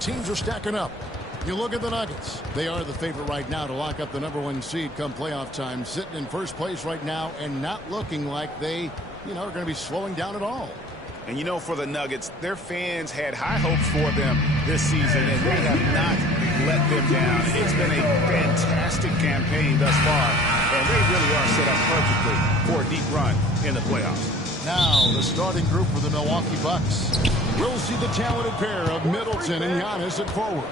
Teams are stacking up. You look at the Nuggets. They are the favorite right now to lock up the #1 seed come playoff time. Sitting in first place right now and not looking like they, are going to be slowing down at all. And for the Nuggets, their fans had high hopes for them this season, and they have not let them down. It's been a fantastic campaign thus far, and they really are set up perfectly for a deep run in the playoffs. Now, the starting group for the Milwaukee Bucks. We'll see the talented pair of Middleton and Giannis at forward.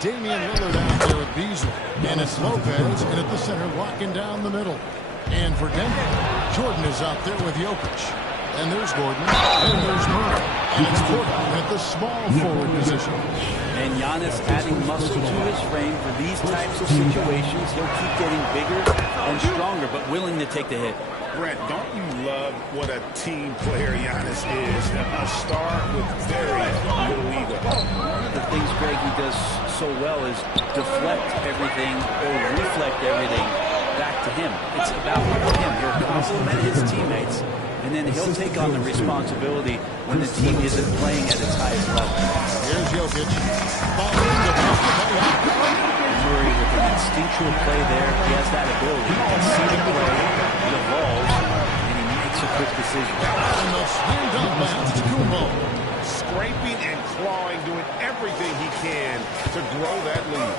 Damian Lillard out there with Beasley. And it's Lopez in at the center, locking down the middle. And for Denver, Jordan is out there with Jokic. And there's Gordon. And there's Murray. And it's Gordon at the small forward position. And Giannis adding muscle to his frame for these types of situations. He'll keep getting bigger and stronger, but willing to take the hit. Brent, don't you love what a team player Giannis is? A star with very little ego. One of the things, Greg, he does so well is deflect everything or reflect everything back to him. It's about him. He'll compliment his teammates, and then he'll take on the responsibility when the team isn't playing at its highest level. Here's Jokic. Murray with an instinctual play there. He has that ability. He can see the play, he evolves, and he makes a quick decision. And the swing dunk pass to Kumbo. Scraping and clawing, doing everything he can to grow that lead.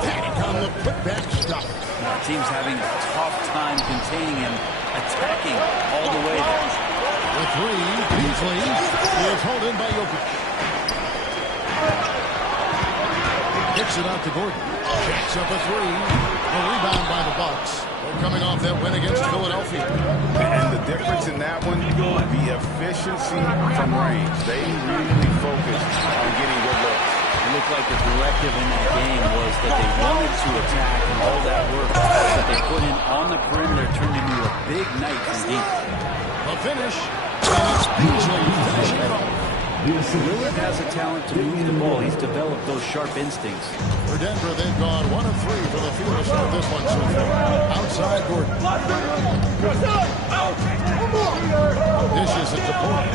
Back on the putback stop. Now, the team's having a tough time containing him, attacking all the way there. The three, Beasley is held in by Jokic. Kicks it out to Gordon. Jacks up a three. A rebound by the Bucks. They're coming off that win against Philadelphia. And the difference in that one, the efficiency from range. They really focused on getting good looks. It looked like the directive in that game was that they wanted to attack, and all that work that they put in on the perimeter turned into a big night from deep. A finish. And it's Beasley finishing it off. Lillard has a talent to move the ball. He's developed those sharp instincts. For Denver, they've gone 1 of 3 for the field to start this one so far. Outside Gordon. Dishes it to Porter.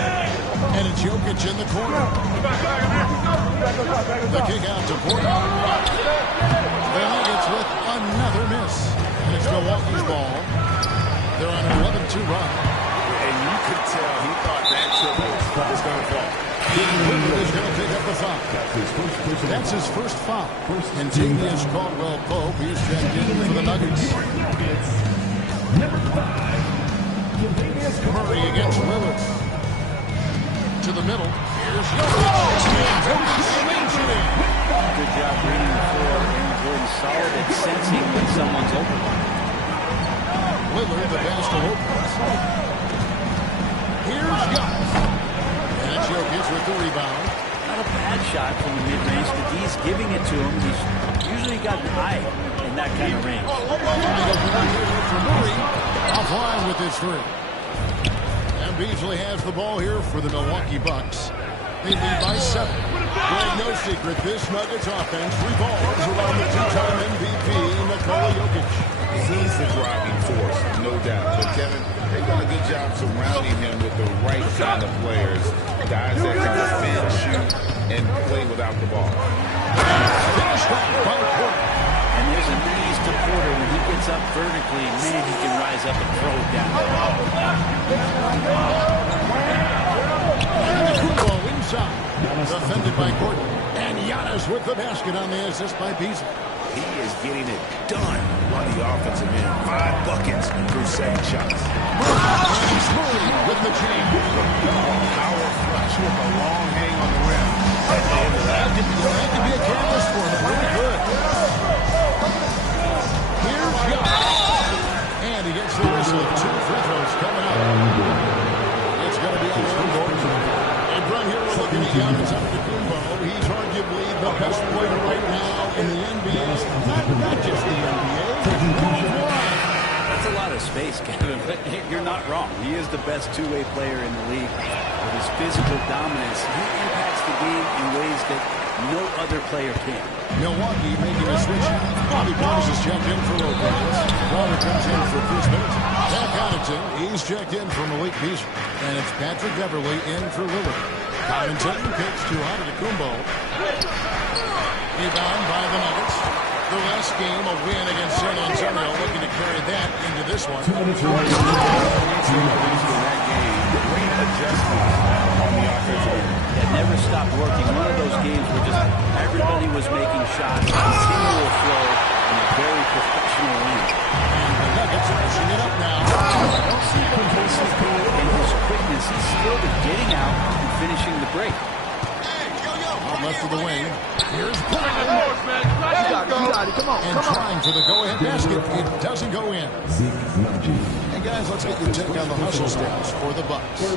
And it's Jokic in the corner. The kick out to Porter. The Nuggets with another miss. And it's Milwaukee's ball. They're on an 11-2 run. And you could tell he thought that triple was going to fall. Lillard is going to pick up the foul. That's his first foul. And Tavius Caldwell-Pope, he's checked in for the Nuggets. Murray against Lillard. To the middle. Here's Jokic. Good job reading the floor. Aaron Gordon solid at sensing when someone's open. Lillard, the pass to Lopez. Here's Giannis. And Jokic with the rebound. Not a bad shot from the mid-range. The D's giving it to him. He's usually got an eye in that kind of range. For Murray, offline with his three. And Beasley has the ball here for the Milwaukee Bucks. They lead by 7. Greg, no secret, this Nuggets offense revolves around the two-time MVP, Nikola Jokic. He's the driving force, no doubt. But Kevin, they've done a good job surrounding him with the right kind of players. Guys that can defend, shoot, and play without the ball. Finished off by Porter. And there's a knees to Porter. When he gets up vertically, man, he can rise up and throw it down. And Kumbo inside. Defended by Gordon. And Giannis with the basket on the assist by Beasley. He is getting it done on the offensive end. 5 buckets through 7 shots. Murray with the chain. Power flush with a long hang on the rim. That could be a canvas for him. Really good. Here's Giannis. And he gets the whistle. 2 free throws coming up. It's going to be a little Gordon. And right here we're looking at Giannis Antetokounmpo. He's arguably the best player right now in the NBA. Not just the NBA. That's a lot of space, Kevin, but you're not wrong. He is the best two-way player in the league. With his physical dominance, he impacts the game in ways that no other player can. Milwaukee making a switch. Bobby Portis is checked in for Lopez. Porter comes in for Chris Middleton. Back out of Middleton. He's checked in for Malik Beasley. And it's Patrick Beverley in for Lillard. Covington kicks to Antetokounmpo. Rebound by the Nuggets. The last game, a win against San Antonio, looking to carry that into this one. Great adjustments on the offensive end. It never stopped working. One of those games where just everybody was making shots, continual flow, and a very professional win. And the Nuggets are pushing it up now. I don't see complacency in his quickness. He's skilled at getting out and finishing the break. Out left of the wing. Here's Brown. You got it. Come on. And trying for the go-ahead basket. It doesn't go in. And guys, let's get your take on the hustle stats for the Bucks. I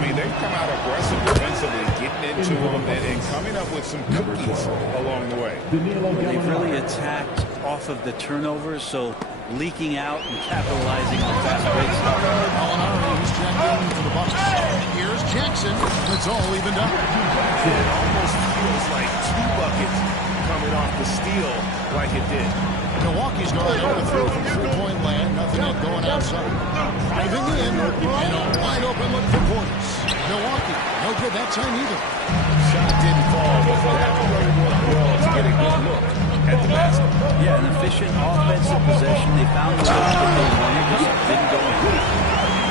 mean, they've come out aggressive defensively, getting into them and coming up with some cookies along the way. They've really attacked off of the turnovers, so leaking out and capitalizing on fast breaks. Gallinari is checked in for the Bucks. Here's Jackson. It's all evened up. It almost feels like 2 buckets coming off the steal like it did. Milwaukee's going over the throw from three-point land. Nothing yet going outside. Driving in, and a wide open look for Portis. Milwaukee, no good that time either. Shot didn't fall, but that really worked well to get a good look at the basket. Yeah, an efficient offensive possession. They found the look that they wanted, just didn't go in.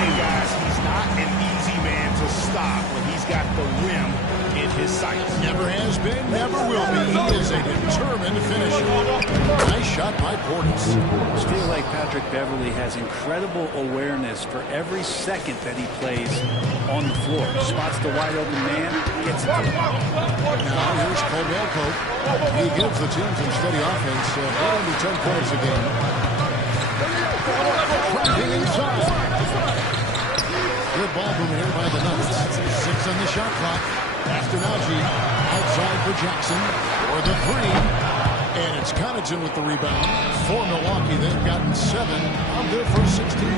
Hey guys, he's not an easy man to stop when he's got the rim in his sights. Never has been, never will be. He is a determined finisher. Nice shot by Portis. I feel like Patrick Beverley has incredible awareness for every second that he plays on the floor. Spots the wide open man, gets it to him. Now here's Caldwell Pope. He gives the team some steady offense. Right under 10 points a game. Cracking inside. Good ball from here by the Nuggets. 6 on the shot clock. Afternaji outside for Jackson for the 3. And it's Connaughton with the rebound. For Milwaukee, they've gotten 7 of their first 16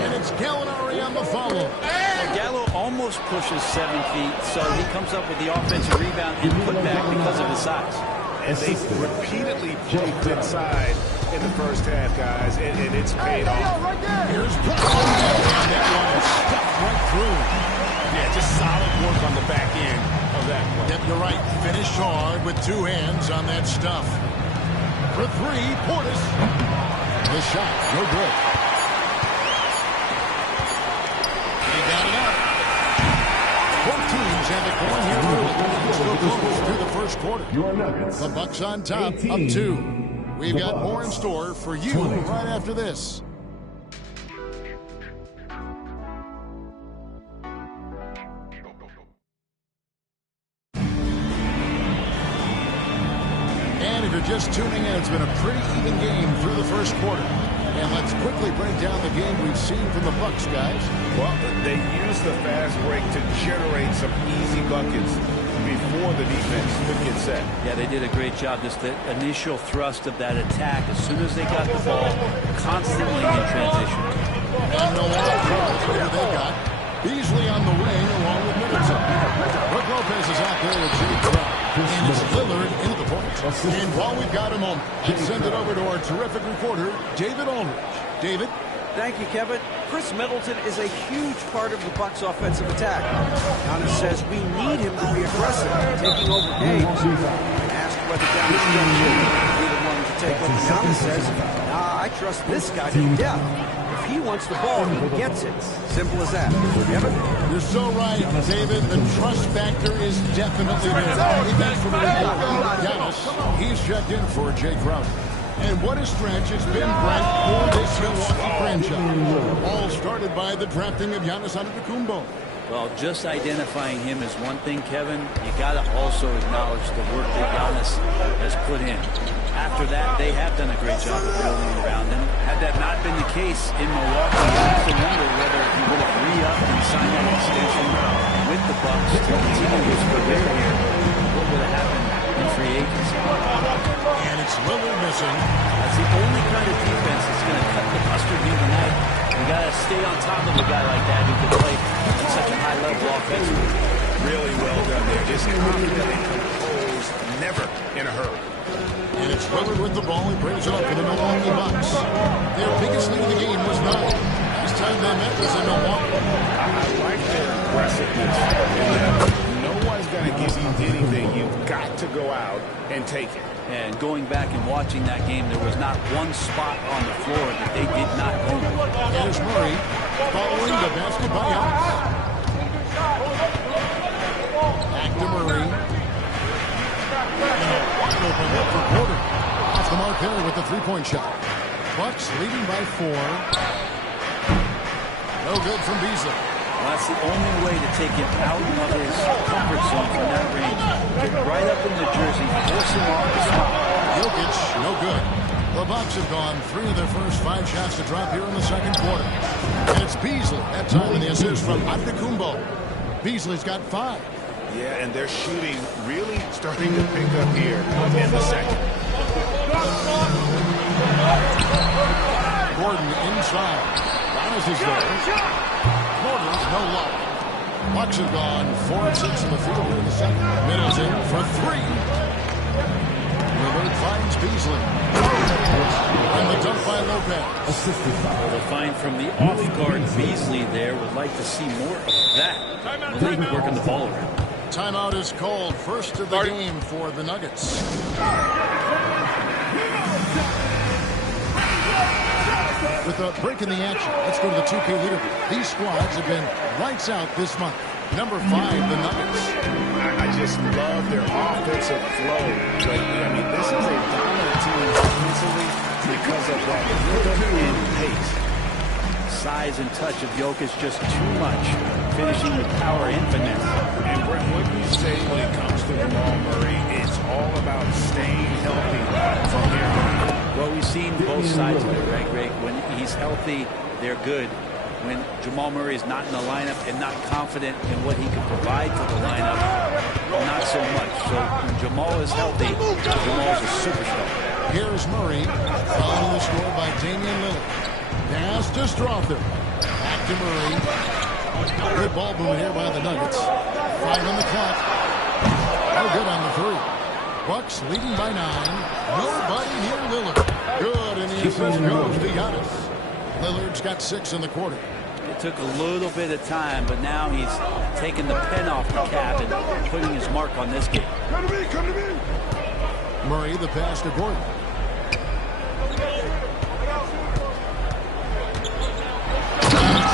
and it's Gallinari on the follow. Gallo almost pushes 7 feet, so he comes up with the offensive rebound and putback because of his size. And they repeatedly poked inside in the first half, guys, and it's paid off. Here's Brown. And that one stuffed right through. Yeah, just solid work on the back end of that play. Yep, you're right. Finished hard with 2 hands on that stuff. For 3, Portis. The shot, no good. He got it up. Both teams have it going here early. Still close through the first quarter. The Bucks on top, up 2. We've got more in store for you right after this. And if you're just tuning in, it's been a pretty even game through the first quarter. And let's quickly break down the game we've seen from the Bucks, guys. Well, they used the fast break to generate some easy buckets before the defense could get set. Yeah, they did a great job. Just the initial thrust of that attack, as soon as they got the ball, constantly in transition. And Milwaukee, what they got? Beasley on the wing along with Middleton. Brook Lopez is out there with Jimmy Trout. And it's Lillard into the point. And while we've got a moment, let's send it over to our terrific reporter, David Aldridge. David? Thank you, Kevin. Chris Middleton is a huge part of the Bucks' offensive attack. Giannis says we need him to be aggressive, taking over games. When asked whether Giannis should be the one to take over, Giannis says, nah, I trust this guy to death. If he wants the ball, he gets it. Simple as that. Kevin? You're so right, David. The trust factor is definitely there. Even from Giannis, he's checked in for Jay Crowder. And what a stretch it's been, Brent, for this Milwaukee franchise. All started by the drafting of Giannis Antetokounmpo. Well, just identifying him is one thing, Kevin. You got to also acknowledge the work that Giannis has put in. After that, they have done a great job of building around him. Had that not been the case in Milwaukee, you have to wonder whether he would have re-upped and signed that extension with the Bucks to continue his career here. What would have happened in free agency? And it's Lillard missing. That's the only kind of defense that's going to cut the mustard here tonight. You got to stay on top of a guy like that who can play at such a high level offensively. Really well done there. Just confidently composed, never in a hurry. And it's Lillard with the ball. He brings it up for the Milwaukee Bucks. Their biggest lead of the game was they met was in Milwaukee. I like their aggressiveness. No one's going to give you anything. You've got to go out and take it. And going back and watching that game, there was not one spot on the floor that they did not own. Here's Murray following the basket by Giannis. Back to Murray. Wide open look for Porter. Off the mark there with the three-point shot. Bucks leading by 4. No good from Beasley. Well, that's the only way to take him out of his comfort zone from that range. Get right up in the jersey, force him off the spot. Jokic, no good. The Bucks have gone 3 of their first 5 shots to drop here in the second quarter. And it's Beasley, that time in the assist from Antetokounmpo. Beasley's got 5. Yeah, and their shooting really starting to pick up here in the second. Gordon inside. Giannis is there. Porter's no luck. Bucks have gone 4 of 6 in the field here in the second. Middleton for 3. Lillard finds Beasley. And the dunk by Lopez. Well, the find from the off-guard Beasley there. Would like to see more of that. The league working the ball around. Timeout is called. First of the game for the Nuggets. With a break in the action, let's go to the 2K leaderboard. These squads have been lights out this month. Number 5, the Nuggets. I just love their offensive flow lately. I mean, this is a dominant team offensively because of that rhythm and pace. Size and touch of Jokic just too much. Finishing with power and finesse. And Brett, what do you say when it comes to Jamal Murray? It's all about staying healthy from here on. Well, we've seen both sides of it, right, Greg? When he's healthy, they're good. When Jamal Murray is not in the lineup and not confident in what he can provide to the lineup, not so much. So when Jamal is healthy, Jamal's a superstar. Here's Murray, following the score by Damian Lillard. Pass to Strother. Back to Murray. Good ball movement here by the Nuggets. 5 on the clock. No good on the 3. Bucks leading by 9. Nobody near Lillard. Good, and the assist goes to Giannis. Lillard's got 6 in the quarter. It took a little bit of time, but now he's taking the pen off the cap and putting his mark on this game. Come to me, come to me. Murray, the pass to Gordon.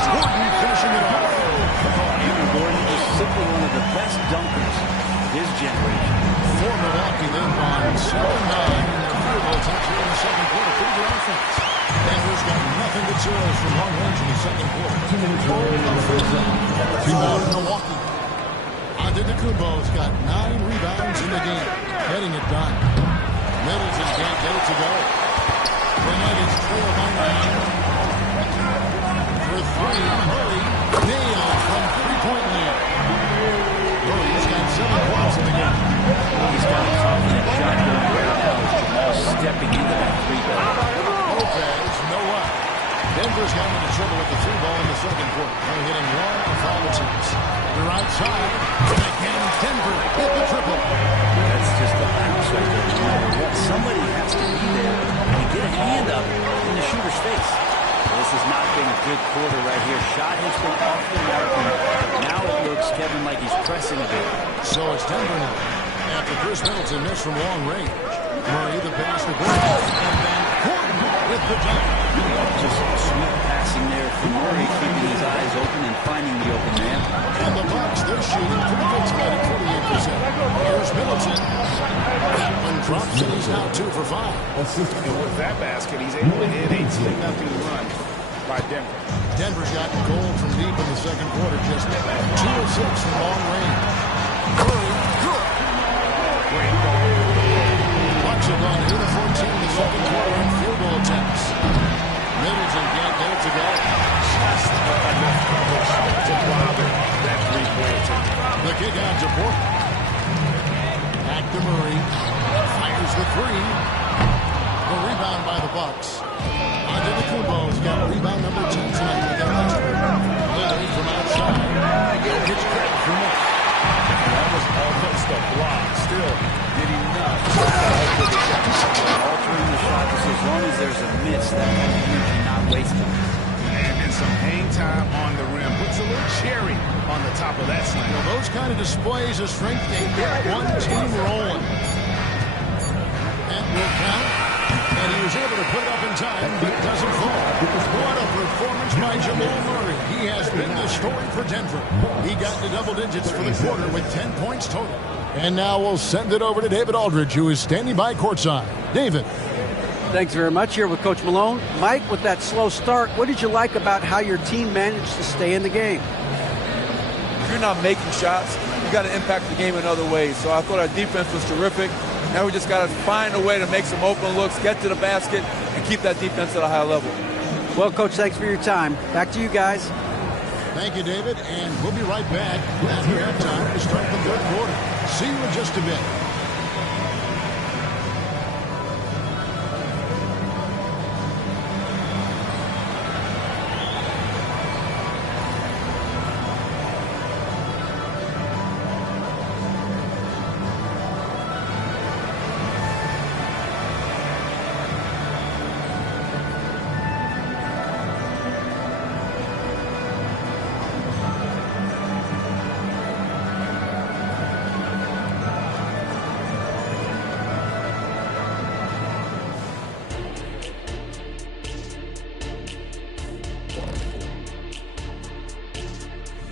Gordon finishing it off. Aaron Gordon is simply one of the best dunkers of his generation. For Milwaukee, they've gone 7-9 in their field goal attempts here in the second quarter. Pretty good offense. Denver's got nothing but zeros from long range in the second quarter. 2-1 Milwaukee. Antetokounmpo's got 9 rebounds in the game. Getting it done. Middleton can't get it to go. The Nuggets trail by 9. For 3, Murray nailed from 3-point land. Murray's got 7 points in the game. He's got a confident shot going right now as Jamal's stepping into that 3-ball. Lopez, no luck. Denver's gone into trouble with the 3 ball in the second quarter. They're hitting 1 of 5 attempts. They're outside. And again, Denver hit the triple. That's just a bounce right there. No matter what, somebody has to be there and get a hand up in the shooter's face. This has not been a good quarter right here. Shot has been off the mark, and now it looks, Kevin, like he's pressing a bit. So it's Denver now. After Chris Middleton missed from long range. Murray the pass to Gordon. And then Gordon with the dunk. Just sweet passing there for Murray, keeping his eyes open and finding the open man. And the Bucks, they're shooting pretty good tonight at 48%. Here's Middleton. That one drops and he's now 2 for 5. And with that basket, he's able to hit a 10-0 run by Denver. Denver's got gold from deep in the second quarter. Just 2 of 6 from long range. Murray, good. Great ball. Bucks have gone 8 of 14 in the second quarter in field goal attempts. Middleton can't get it to go. Just enough coverage to bother that 3-point attempt. The kick out to Porter. Back to Murray. Fires the 3. The rebound by the Bucks. Antetokounmpo's got rebound number 10 tonight with their last one. Lillard from outside. Jokic credit for miss. That was almost a block. Still did enough to alter the shot. Altering the shot just as long as there's a miss, that energy not wasted. And some hang time on the rim. Puts a little cherry on the top of that slam. Well, those kind of displays of strength can get one team rolling. And will count. And he was able to put it up in time, but it doesn't fall. What a performance by Jamal Murray. He has been the story for Denver. He got to double digits for the quarter with 10 points total. And now we'll send it over to David Aldridge, who is standing by courtside. David. Thanks very much. Here with Coach Malone. Mike, with that slow start, what did you like about how your team managed to stay in the game? If you're not making shots, you got to impact the game in other ways. So I thought our defense was terrific. Now we just got to find a way to make some open looks, get to the basket, and keep that defense at a high level. Well, Coach, thanks for your time. Back to you guys. Thank you, David, and we'll be right back after halftime to start the third quarter. See you in just a bit.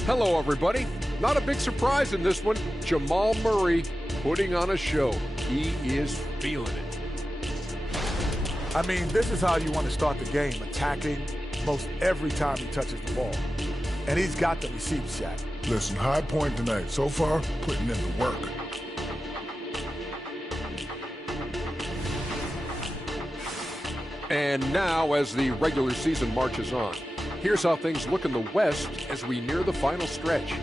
Hello, everybody. Not a big surprise in this one. Jamal Murray putting on a show. He is feeling it. I mean, this is how you want to start the game, attacking most every time he touches the ball. And he's got the receive shot. Listen, high point tonight. So far, putting in the work. And now, as the regular season marches on, here's how things look in the West as we near the final stretch.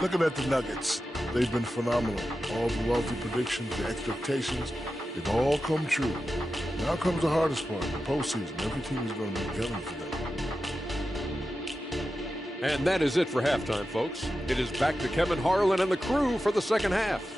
Looking at the Nuggets, they've been phenomenal. All the wealthy predictions, the expectations, they've all come true. Now comes the hardest part, the postseason. Every team is going to be gunning for them. And that is it for halftime, folks. It is back to Kevin Harlan and the crew for the second half.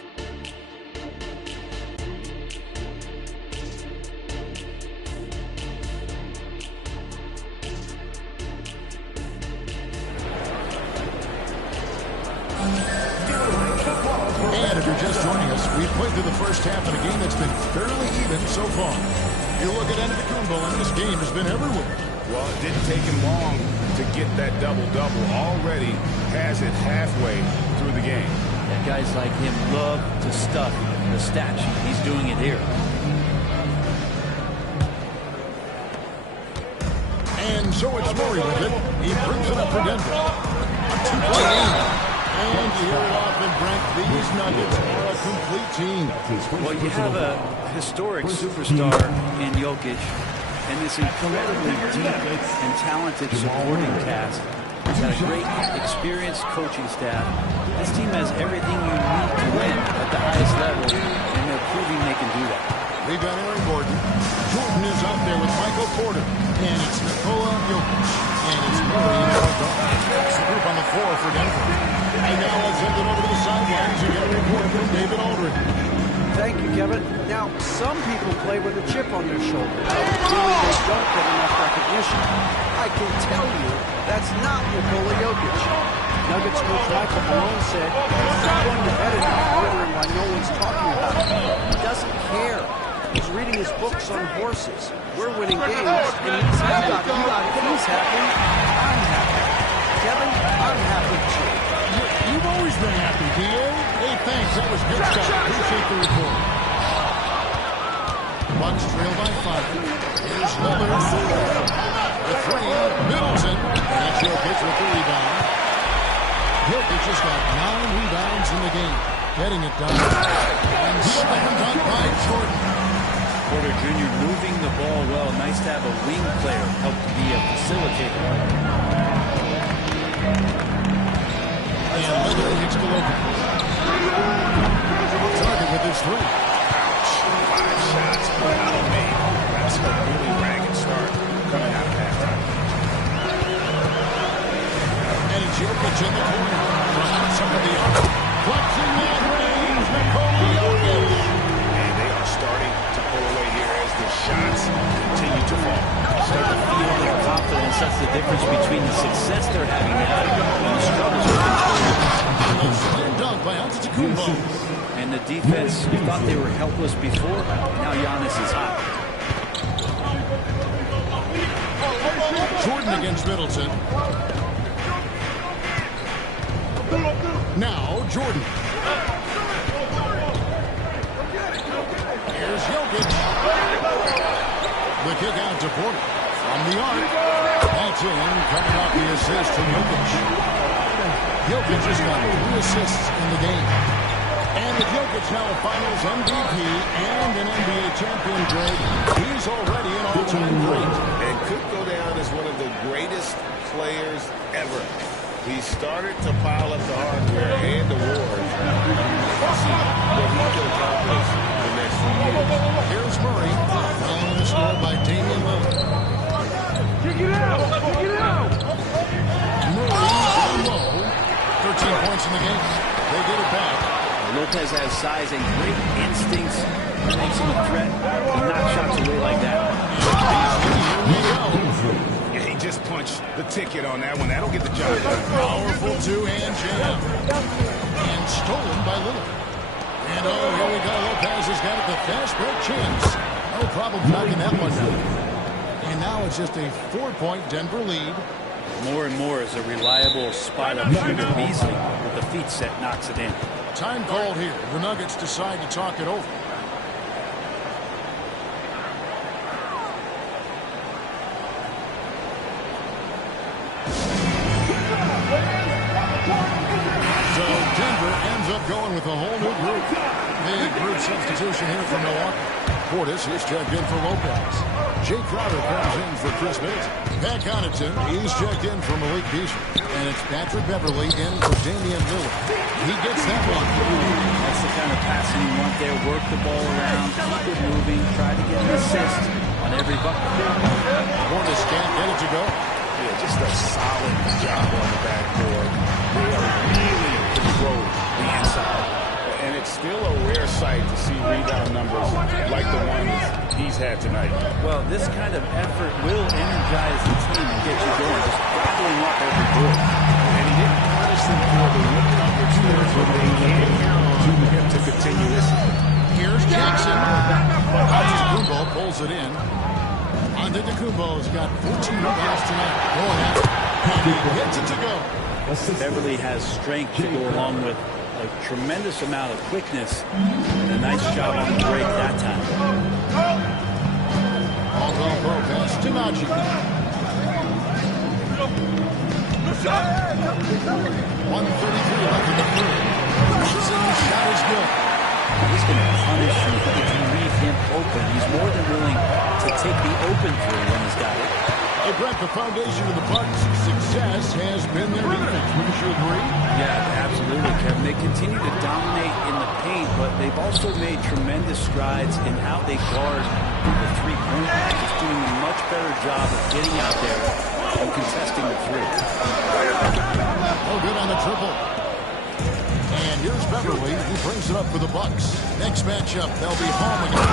And if you're just joining us, we've played through the first half of a game that's been fairly even so far. You look at Antetokounmpo, and this game has been everywhere. Well, it didn't take him long to get that double-double. Already has it halfway through the game. Yeah, guys like him love to stuff the stat sheet. He's doing it here. And so it's Murray with it. He brings it up for Denver. A two-point game. And you hear it often, Brent, these Nuggets are a complete team. Well, you have a historic superstar in Jokic and this incredibly deep and talented supporting cast. He's got a great, experienced coaching staff. This team has everything you need to win at the highest level, and they're proving they can do that. We've got Aaron Gordon. Jordan is out there with Michael Porter. And it's Nikola Jokic. And it's Murray in the dark. That's the group on the floor for Denver. And now let's send it over to the sidelines and get a report from David Aldridge. Thank you, Kevin. Now, some people play with a chip on their shoulder. Feeling they don't get enough recognition. I can tell you that's not Nikola Jokic. Nuggets coach Michael Malone said he's not going to bed at night wondering why no one's talking about him. He doesn't care. He's reading his books on horses. We're winning games, and he's happy. If he's happy, I'm happy. Kevin, I'm happy too. You've always been happy, D.A. Hey, thanks. That was good stuff. Appreciate the report. Bucks trail by 5. Here's Lillard. The three. Middleton. And that's Jokic with the rebound. Jokic just got 9 rebounds in the game. Getting it done. And slammed dunk by Jordan. Porter Jr. moving the ball well. Nice to have a wing player help to be a facilitator. And Lillard hits Golovin. Target with his 3. 5 shots out of me. That's a really ragged start coming out of halftime. And it's Jokic in the corner. From some of the other. Flexing that range. Nikola Jokic. And they are starting to pull away here as the shots continue to fall. Start to feel their confidence that's the difference between the success they're having now and the struggles are continuing. Slam dunk by Antetokounmpo. And the defense, you thought they were helpless before. Now Giannis is hot. Jordan against Middleton. Now Jordan. Here's Jokic. The kick out to Porter. From the arc. That's in. Coming off the assist from Jokic. Jokic has got 3 assists in the game. And with Jokic now a Finals MVP and an NBA champion, Greg, he's already an all-time great. And could go down as one of the greatest players ever. He started to pile up the hardware and awards. Let's see what he can accomplish in the next few years. Here's Murray, following the score by Damian Lillard. Murray down low, 13 points in the game. They get it back. Lopez has size and great instincts. That makes him a threat. He knocks shots away like that. Yeah, he just punched the ticket on that one. That'll get the job done. Powerful two-hand jam. And stolen by Lillard. And oh, here we go. Lopez has got it, the fast break chance. No problem knocking that one down. And now it's just a 4-point Denver lead. More and more as a reliable spot-up shooter. Beasley, with the feet set, knocks it in. Time called here. The Nuggets decide to talk it over. So Denver ends up going with a whole new group. Big group substitution here for Milwaukee. Portis is checked in for Lopez. Jay Crowder comes in for Chris Middleton. Pat Connaughton, he's checked in for Malik Beasley. And it's Patrick Beverley in for Damian Lillard. He gets that one. That's the kind of passing you want there. Work the ball around, keep it moving, try to get an assist on every bucket. Portis can't get it to go. Yeah, just a solid job on the backboard. They are really control the inside. And it's still a rare sight to see rebound numbers like the ones he's had tonight. Well, this kind of effort will energize the team and get you going, just gathering up every board. And he didn't punish them for the win numbers there, so they can't count on him to continue this. Here's Jackson. Antetokounmpo pulls it in. Antetokounmpo's got 14 rebounds tonight. Going at it. And he gets it to go. Beverly has strength to go along with a tremendous amount of quickness and a nice job on the break that time. All-time pro pass to Najee. 1:33 left in the third. Jackson's shot is good. He's going to punish you if you leave him open. He's more than willing to take the open three when he's got it. Hey, Brett, the foundation of the Bucks' success has been their defense. Wouldn't you agree? Yeah, absolutely, Kevin. They continue to dominate in the paint, but they've also made tremendous strides in how they guard the three-point line. Just doing a much better job of getting out there and contesting the three. Oh, good on the triple. And here's Beverly, who brings it up for the Bucks. Next matchup, they'll be home against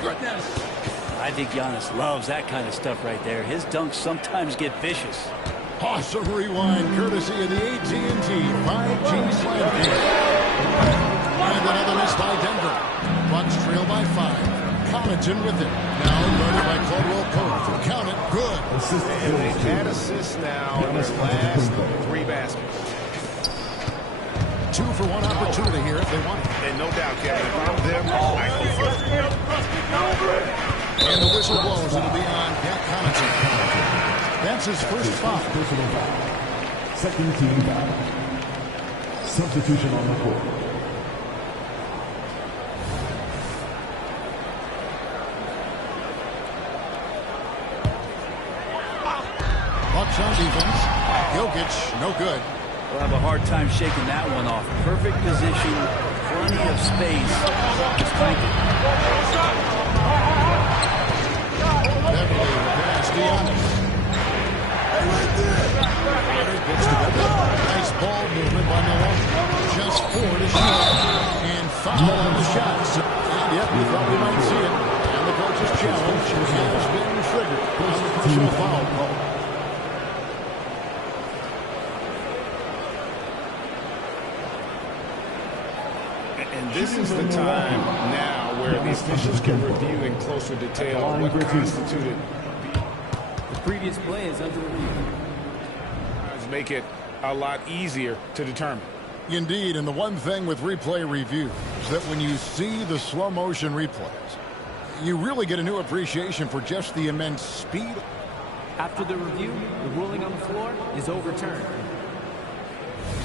goodness. I think Giannis loves that kind of stuff right there. His dunks sometimes get vicious. Awesome rewind, courtesy of the AT&T 5G Slam Game. And another miss by Denver. Bucks trail by 5. Connaughton with it. Now guarded by Caldwell Pope. Count it, good. And they've had assists now in their last 3 baskets. 2 for 1 opportunity here if they want it. And no doubt, Kevin, if I'm them, I go for it. And the whistle blows. It'll be on Pat Connaughton. That's his first foul. Personal foul. Second team foul. Substitution on the court. Bucks on defense. Jokic, no good. We'll have a hard time shaking that one off. Perfect position, plenty of space. Just take it. Beverly pass to Giannis. Gets to Beverly. Nice ball movement by Milwaukee. Just 4 to shoot. And foul on the shots. And yep, we thought we might see it. And the coach is challenge has been triggered. A personal foul call. And this is the time now where the officials can review in closer detail what constituted. The previous play is under review. Make it a lot easier to determine. Indeed, and the one thing with replay review is that when you see the slow motion replays, you really get a new appreciation for just the immense speed. After the review, the ruling on the floor is overturned.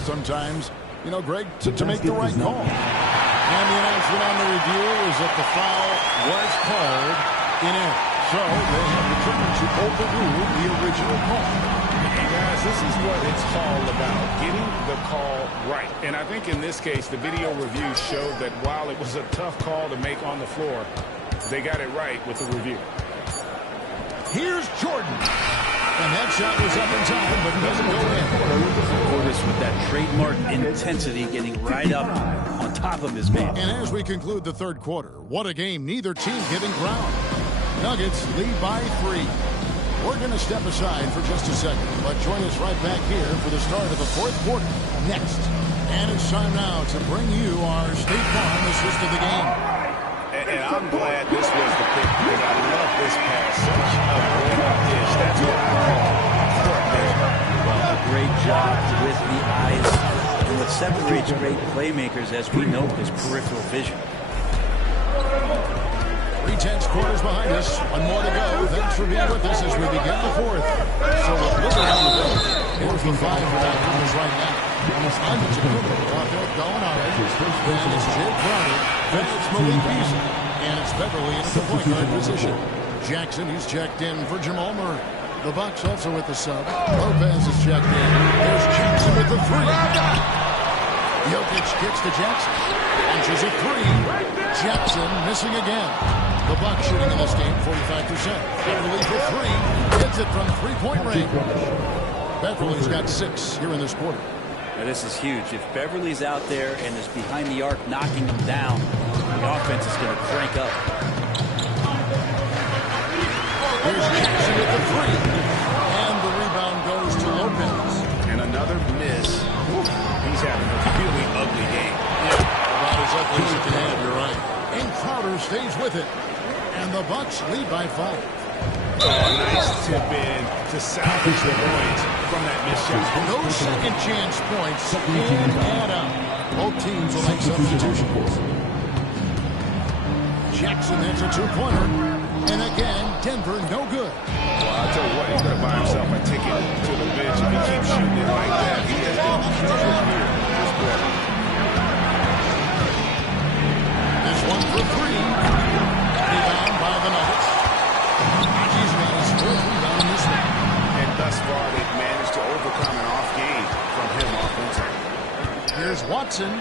Sometimes, you know, Greg, to make the right call. And the announcement on the review is that the foul was called in error. So they have determined to overrule the original call. Guys, this is what it's all about, getting the call right. And I think in this case, the video review showed that while it was a tough call to make on the floor, they got it right with the review. Here's Jordan. And that shot was up in time, but doesn't go in. Portis with that trademark intensity getting right up on top of his man. And as we conclude the third quarter, what a game. Neither team getting ground. Nuggets lead by 3. We're going to step aside for just a second, but join us right back here for the start of the fourth quarter next. And it's time now to bring you our State Farm assist of the game. And I'm glad this was the pick because I love this pass. Such a great dish. That's what I call court vision. Well, a great job with the eyes. And what separates great playmakers, as we know, is peripheral vision. 3/10 quarters behind us. One more to go. Thanks for being with us as we begin the fourth. So with Lillard on the bench, here's the 5 for that numbers right now. Antetokounmpo out there going on it. And it's Jake Crowder. Then it's Malik Beasley. And it's Beverly in the point guard position. Jackson, he's checked in for Jamal Murray. The Bucks also with the sub. Lopez is checked in. There's Jackson with the 3. Jokic kicks to Jackson. Punches a 3. Jackson missing again. The Bucks shooting in this game 45%. Beverly for 3. Hits it from three-point range. Beverly's got 6 here in this quarter. Now, this is huge. If Beverly's out there and is behind the arc knocking him down, the offense is going to crank up. Here's Jackson with the 3. And the rebound goes to Lopez. And another miss. He's having a really ugly game. About as ugly as you can have, you're right. And Crowder stays with it. And the Bucks lead by 5. Oh, a nice tip in to salvage the points from that missed shot. Those second chance points can add up. Both teams will make substitutions. Jackson, that's a 2-pointer. And again, Denver, no good. Well, I'll tell you what, he's going to buy himself a ticket to the bench if he keeps shooting it like that. He has been crucial here this quarter. This one for 3. Rebound by the Nuggets. Haji's got his 4th rebound in this one. And thus far, they've managed to overcome an off game from him offensively. Here's Watson.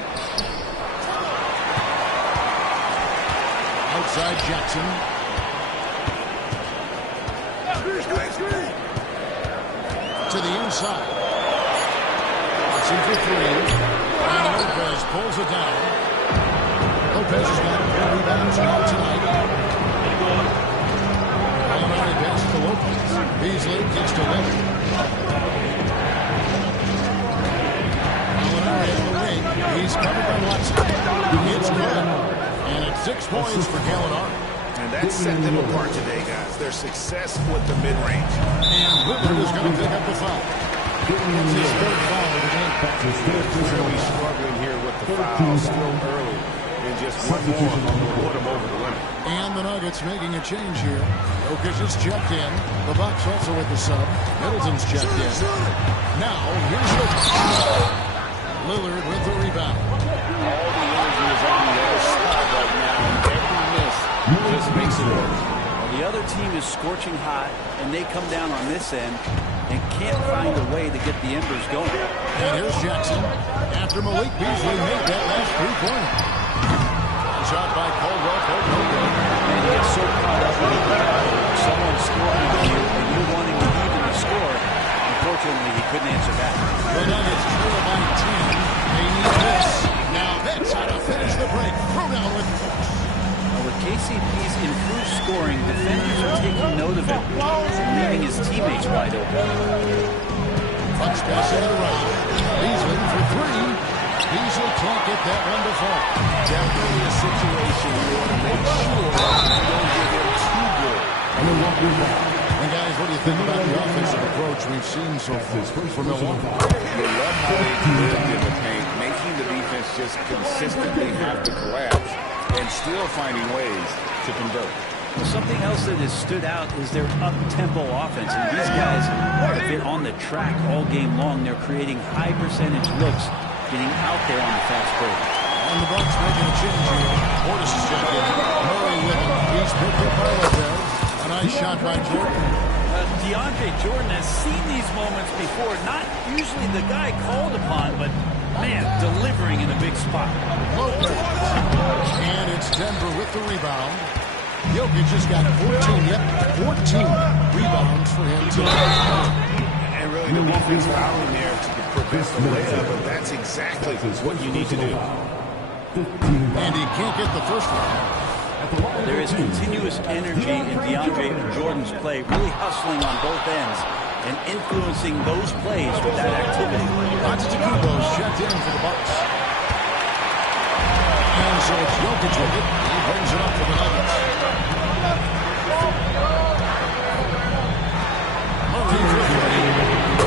Outside Jackson. To the inside. Watson for 3. And Lopez pulls it down. Lopez has got 4 rebounds now tonight. Gallinari pass to Lopez. Beasley kicks to Lillard. Gallinari in the wing. He's covered by Watson. It's good. And it's 6 points for Gallinari. And that set them apart today, guys. Their success with the mid-range. And Lillard is going to pick up the foul. It's his 3rd foul of the game. He's going to be struggling here with the foul still early. And just one more will put him over the limit. And the Nuggets making a change here. Jokic is checked in. The Bucks also with the sub. Middleton's checked in. Now, here's Lillard with the rebound. All the energy is on the other spot right now. Every miss just makes it worse. Well, the other team is scorching hot, and they come down on this end and can't find a way to get the embers going. And here's Jackson after Malik Beasley made that last 3-pointer. Shot by Caldwell. And you get so caught up with someone scoring on you and you wanting to even the score. Unfortunately, he couldn't answer back. The Nuggets trail by 10. They need this. Now that's how to finish the break. Throw down with force. With KCP's improved scoring, defenders are taking note of it and leaving his teammates wide open. Bucks passing it around. Beasley for three. Beasley can't get that one to fall. Definitely a situation you want to make sure you don't give him too good. And guys, what do you think about the offensive approach we've seen so far from Milwaukee? You love how they've lived in the paint, making the defense just consistently have to collapse and still finding ways to convert. Well, something else that has stood out is their up-tempo offense. And these guys have been on the track all game long. They're creating high-percentage looks, getting out there on the fast break. And the Bucks making a change here. Portis is jumping in. Murray with him. He's picked up by Lopez. A nice shot by Jordan. DeAndre Jordan has seen these moments before. Not usually the guy called upon, but, man, delivering in a big spot. Lopez. And it's Denver with the rebound. Jokic just got 14 rebounds for him tonight. And really the defense fouling there to prevent the layup, but that's exactly what you need to do. And he can't get the first one. There is continuous energy in DeAndre Jordan's play, really hustling on both ends and influencing those plays with that activity. Antetokounmpo's checked in for the Bucks. And so it's Jokic with it. He brings it up for the Nuggets. Murray for three.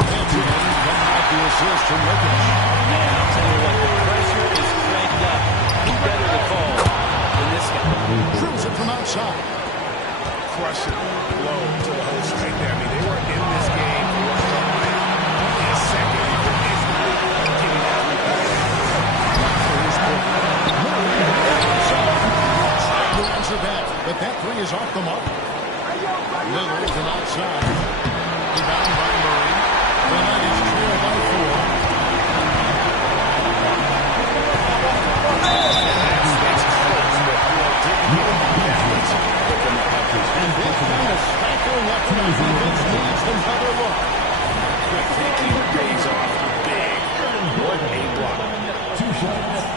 That's it. Got the assist from Jokic. Man, I'll tell you what, the pressure is cranked up. Who better to call than this guy? Drews it from outside. Crushing blow to the whole straight there. I mean, they were in this game for what felt like a second. Getting that rebound. Trying to answer back, but that three is off the mark. Lillard from outside. Rebound by Murray. The Nuggets trail by 4. And this kind of staggering up from the defense needs another look. Quick thinking pays off big. What a block. 2 shots.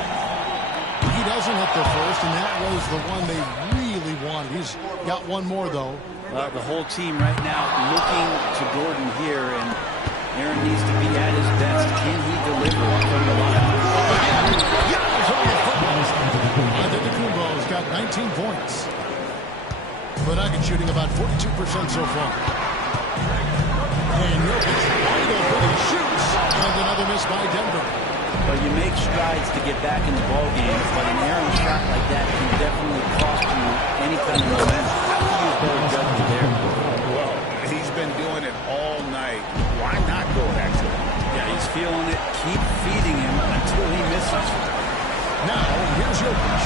He doesn't hit the first, and that was the one they really wanted. He's got one more, though. Well, the whole team right now looking to Gordon here, and Aaron needs to be at his best. Can he deliver from the line? Antetokounmpo's got 19 points. The Nuggets shooting about 42% so far. And Jokic wide open, he shoots, and another miss by Denver. Well, you make strides to get back in the ballgame, but an errant shot like that can definitely cost you any kind of momentum. How do you use better judgment there? Well, he's been doing it all night. Why not go back to it? Yeah, he's feeling it. Keep feeding him until he misses. Now, here's Jokic.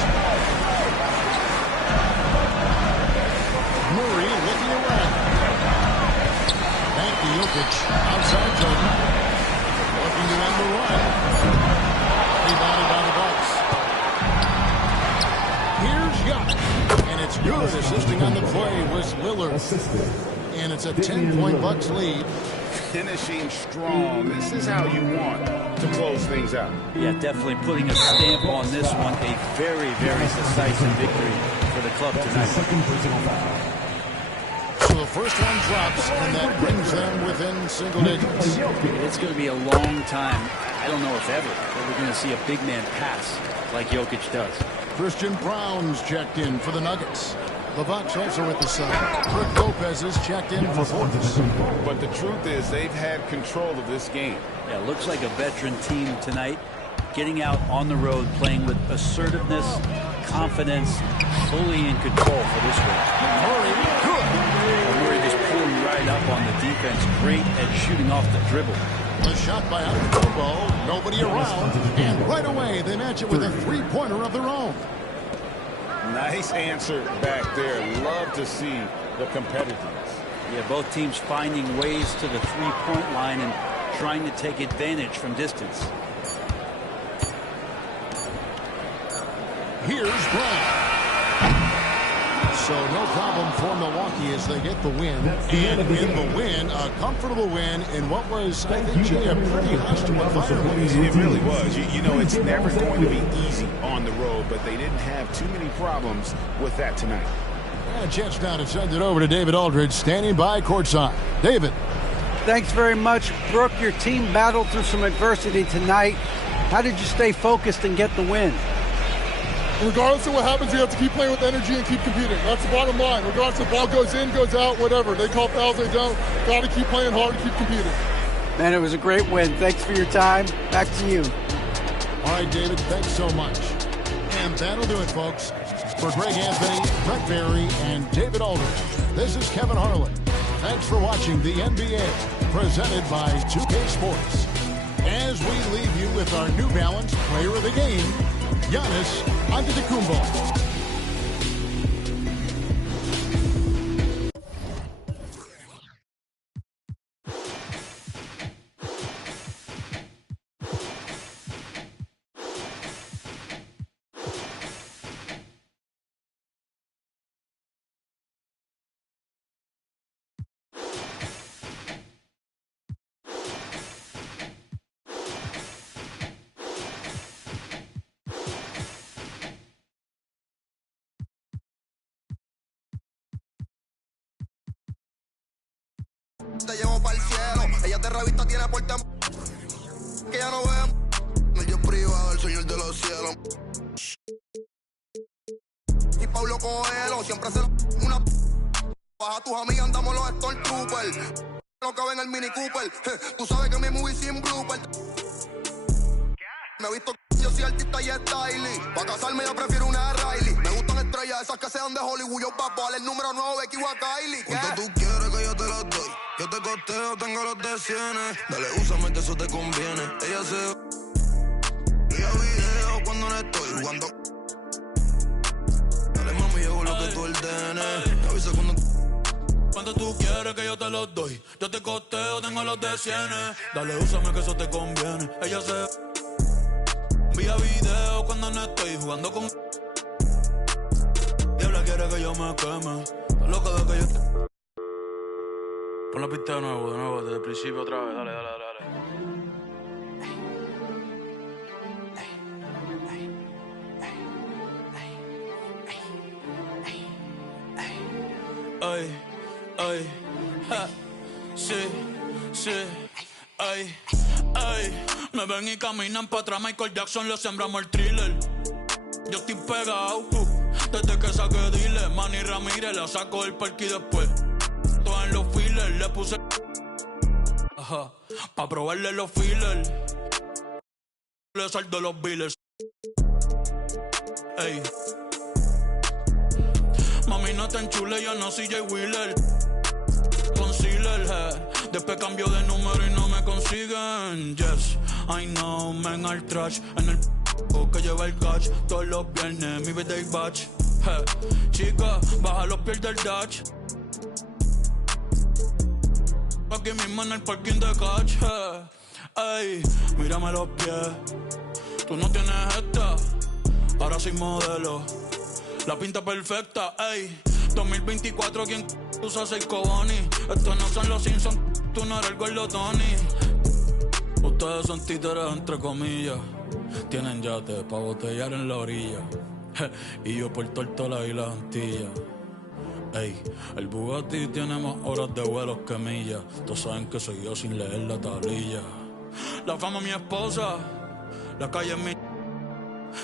Murray looking around. Back to Jokic. Outside Jordan. Looking to end the run. Rebounded by the Bucks. Here's Jokic. And it's good. Assisting on the play was Lillard. And it's a 10-point Bucks lead. Finishing strong. This is how you want to close things out. Yeah, definitely putting a stamp on this one. A very, very decisive victory for the club tonight. Second personal foul. So the first one drops, and that brings them within single digits. It's going to be a long time, I don't know if ever, that we're going to see a big man pass like Jokic does. Christian Brown's checked in for the Nuggets. The Bucks also at the side. Rick Lopez is checked in for Portis. But the truth is they've had control of this game. Yeah, looks like a veteran team tonight, getting out on the road, playing with assertiveness, confidence, fully in control for this one. Murray, good. Murray just pulling right up on the defense, great at shooting off the dribble. The shot by Antetokounmpo, nobody around, and right away they match it with a three-pointer of their own. Nice answer back there. Love to see the competitiveness. Yeah, both teams finding ways to the three-point line and trying to take advantage from distance. Here's Brown. So no problem for Milwaukee as they get the win. And in the win, a comfortable win in what was, I think, Jay, a pretty hostile environment. It really was. You know, it's never going to be easy on the road, but they didn't have too many problems with that tonight. And a chance now to send it over to David Aldridge, standing by courtside. David. Thanks very much, Brooke. Your team battled through some adversity tonight. How did you stay focused and get the win? Regardless of what happens, you have to keep playing with energy and keep competing. That's the bottom line. Regardless if the ball goes in, goes out, whatever. They call fouls, they don't. Got to keep playing hard and keep competing. Man, it was a great win. Thanks for your time. Back to you. All right, David, thanks so much. And that'll do it, folks. For Greg Anthony, Brett Barry, and David Aldridge, this is Kevin Harlan. Thanks for watching the NBA, presented by 2K Sports. As we leave you with our New Balance Player of the Game, Giannis Antetokounmpo. Te llevo para el cielo, ella te revista, tiene puerta que ya no ve. El Dios privado, el señor de los cielos. Y Pablo Coelho, siempre hace una baja tus amigas, andamos los Stormtroopers. Lo que ven el Mini Cooper, tú sabes que mi movie sin blooper. Me he visto yo soy artista y styling. Pa' casarme yo prefiero una Riley. Me gustan estrellas, esas que sean de Hollywood. Yo papo, el número 9, Becky o a Kylie. ¿Cuánto tú quieres que yo te los doy? Yo te costeo, tengo los de cienes. Dale, úsame que eso te conviene. Ella se... Vía video cuando no estoy jugando. Dale, mami, llevo lo que tú ordenes. Me avisa cuando... Cuando tú quieres que yo te los doy. Yo te costeo, tengo los de cienes. Dale, úsame que eso te conviene. Ella se... Vía video cuando no estoy jugando con... Diabla quiere que yo me queme. Está loca de que yo... Pon la pista de nuevo, desde el principio otra vez. Dale. Ay, ja, sí, ay. Me ven y caminan para atrás, Michael Jackson le sembramos el thriller. Yo estoy pegado, desde que saqué dile. Manny Ramírez la saco del parque y después en los fillers le puse pa' probarle los fillers. Le saldo los billers. Ey. Mami, no te enchule, yo no soy Jay Wheeler. Concealer, después cambio de número y no me consiguen. Yes, I know, men al trash. En el que lleva el catch. Todos los viernes, mi birthday batch. Chica, baja los pies del dash. Aquí mismo en el parking de catch. Ey, mírame los pies. Tú no tienes esta. Ahora soy modelo. La pinta perfecta, ey. 2024, ¿quién usa 6 Cobani? Estos no son los Simpsons, tú no eres el gordo Tony. Ustedes son títeres entre comillas. Tienen yate pa' botellar en la orilla. Y yo por Tortola y las Antillas. Ey, el Bugatti tiene más horas de vuelos que millas. Todos saben que soy yo sin leer la tablilla. La fama es mi esposa, la calle es mi...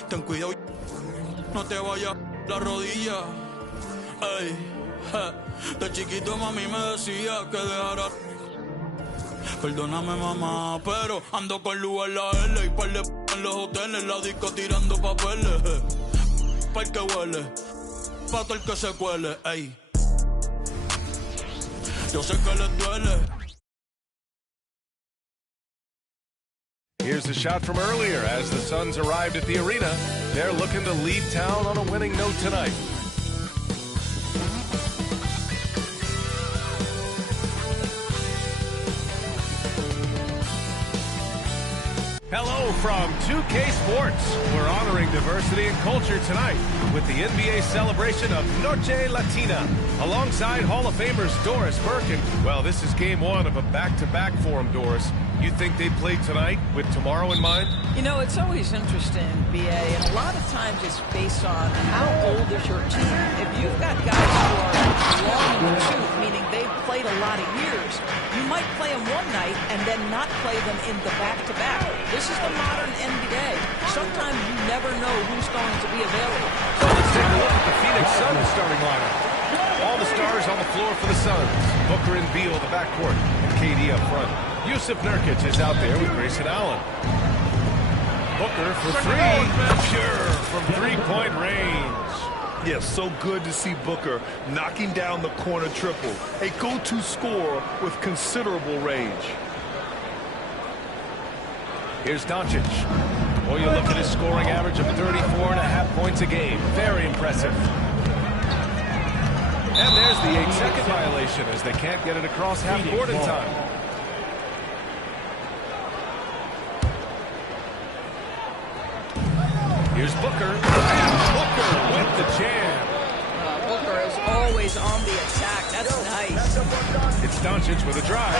Ten cuidado, no te vayas la rodilla. Ey, de chiquito mami me decía que dejara... Perdóname mamá, pero ando con luz en la L y par de en los hoteles, la disco tirando papeles. Pa' el que huele, pa' todo el que se cuele, ey. Yo sé que les duele. Here's the shot from earlier as the Suns arrived at the arena. They're looking to leave town on a winning note tonight. Hello from 2K Sports. We're honoring diversity and culture tonight with the NBA celebration of Noche Latina alongside Hall of Famers Doris Burke. Well, this is game one of a back-to-back for them, Doris. You think they played tonight with tomorrow in mind? You know, it's always interesting, B.A., and a lot of times it's based on how old is your team. If you've got guys who are long in the tooth, meaning they've played a lot of years, you might play them one night and then not play them in the back-to-back. This is the modern NBA. Sometimes you never know who's going to be available. So let's take a look at the Phoenix Suns starting lineup. All the stars on the floor for the Suns. Booker and Beal, the backcourt, and KD up front. Yusuf Nurkic is out there with Grayson Allen. Booker for three, pure from three-point range. Yeah, so good to see Booker knocking down the corner triple. A go-to scorer with considerable range. Here's Doncic. Well, you look at his scoring average of 34.5 points a game. Very impressive. And there's the 8-second violation as they can't get it across half court in time. Here's Booker. And Booker with the jam. Booker is always on the attack. That's nice. It's Doncic with a drive.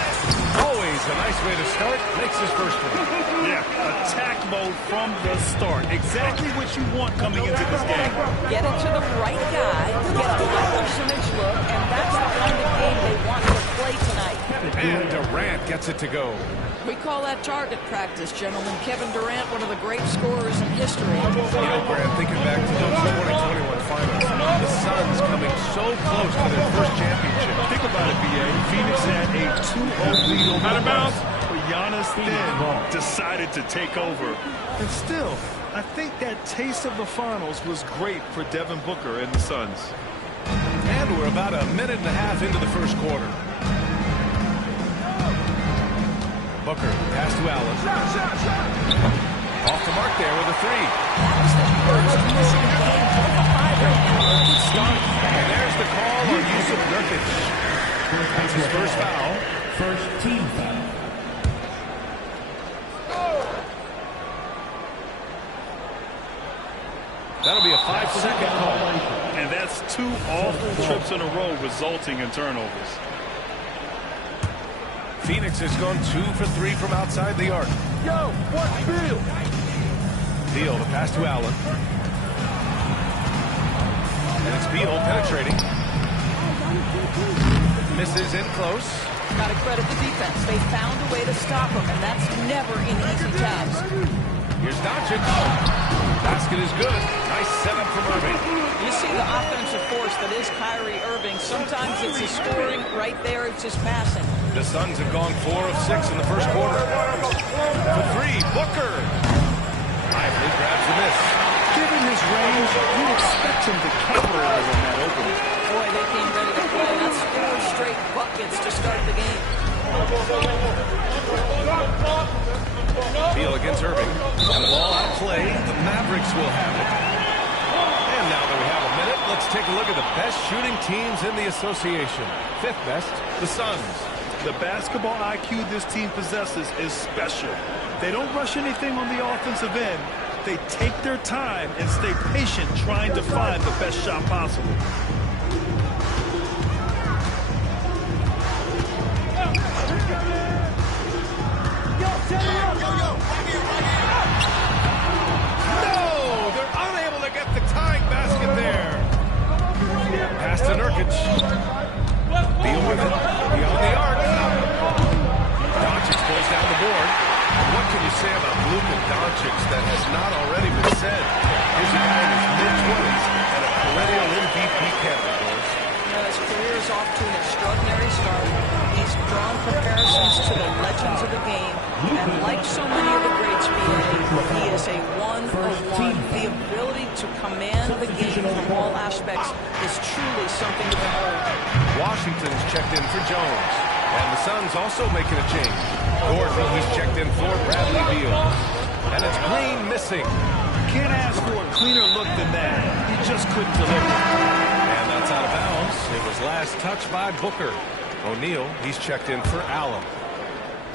Always a nice way to start. Makes his first one. Yeah, attack mode from the start. Exactly what you want coming into this game. Get it to the right guy, get a high percentage look, and that's the kind of game they want to play tonight. And Durant gets it to go. We call that target practice, gentlemen. Kevin Durant, one of the great scorers in history. You know, Grant, thinking back to those 2021 finals, the Suns coming so close to their first championship. Think about it, B.A. Phoenix had a 2-0 lead over the Bucks, but Giannis then decided to take over. And still, I think that taste of the finals was great for Devin Booker and the Suns. And we're about a minute and a half into the first quarter. Booker, pass to Allen. Off the mark there with a three. And there's the call on Yusuf Nurkic. That's his first foul. First team foul. That'll be a 5-second call. And that's 2 awful trips in a row resulting in turnovers. Phoenix has gone 2 for 3 from outside the arc. Yo, what's Beal? Beal, the pass to Allen. And it's Beal penetrating. Misses in close. Got to credit the defense. They found a way to stop him, and that's never an easy task. Here's Doncic. Basket is good. Nice setup from Irving. You see the offensive force that is Kyrie Irving. Sometimes it's his scoring. Right there, it's his passing. The Suns have gone 4 of 6 in the first quarter. For three, Booker. Lively grabs the miss. Given his range, you'd expect him to capitalize on that opening. Boy, they came ready to play. That's 4 straight buckets to start the game. Beal against Irving. And the ball out of play. The Mavericks will have it. And now that we have a minute, let's take a look at the best shooting teams in the association. 5th best, the Suns. The basketball IQ this team possesses is special. They don't rush anything on the offensive end. They take their time and stay patient trying to find the best shot possible. No! They're unable to get the tying basket there. Pass to Nurkic. Beal with it. Beyond the arc. Doncic goes down the board. What can you say about Luka Doncic that has not already been said? Here's a guy in his mid-20s and a perennial MVP candidate. His career is off to an extraordinary start. He's drawn comparisons to the legends of the game, and like so many of the greats, he is a one-of-one. The ability to command the game from all aspects is truly something to behold. Washington's checked in for Jones. And the Suns also making a change. Gordon, he's checked in for Bradley Beal. And it's Green missing. Can't ask for a cleaner look than that. He just couldn't deliver. And that's out of bounds. It was last touched by Booker. O'Neal, he's checked in for Allen.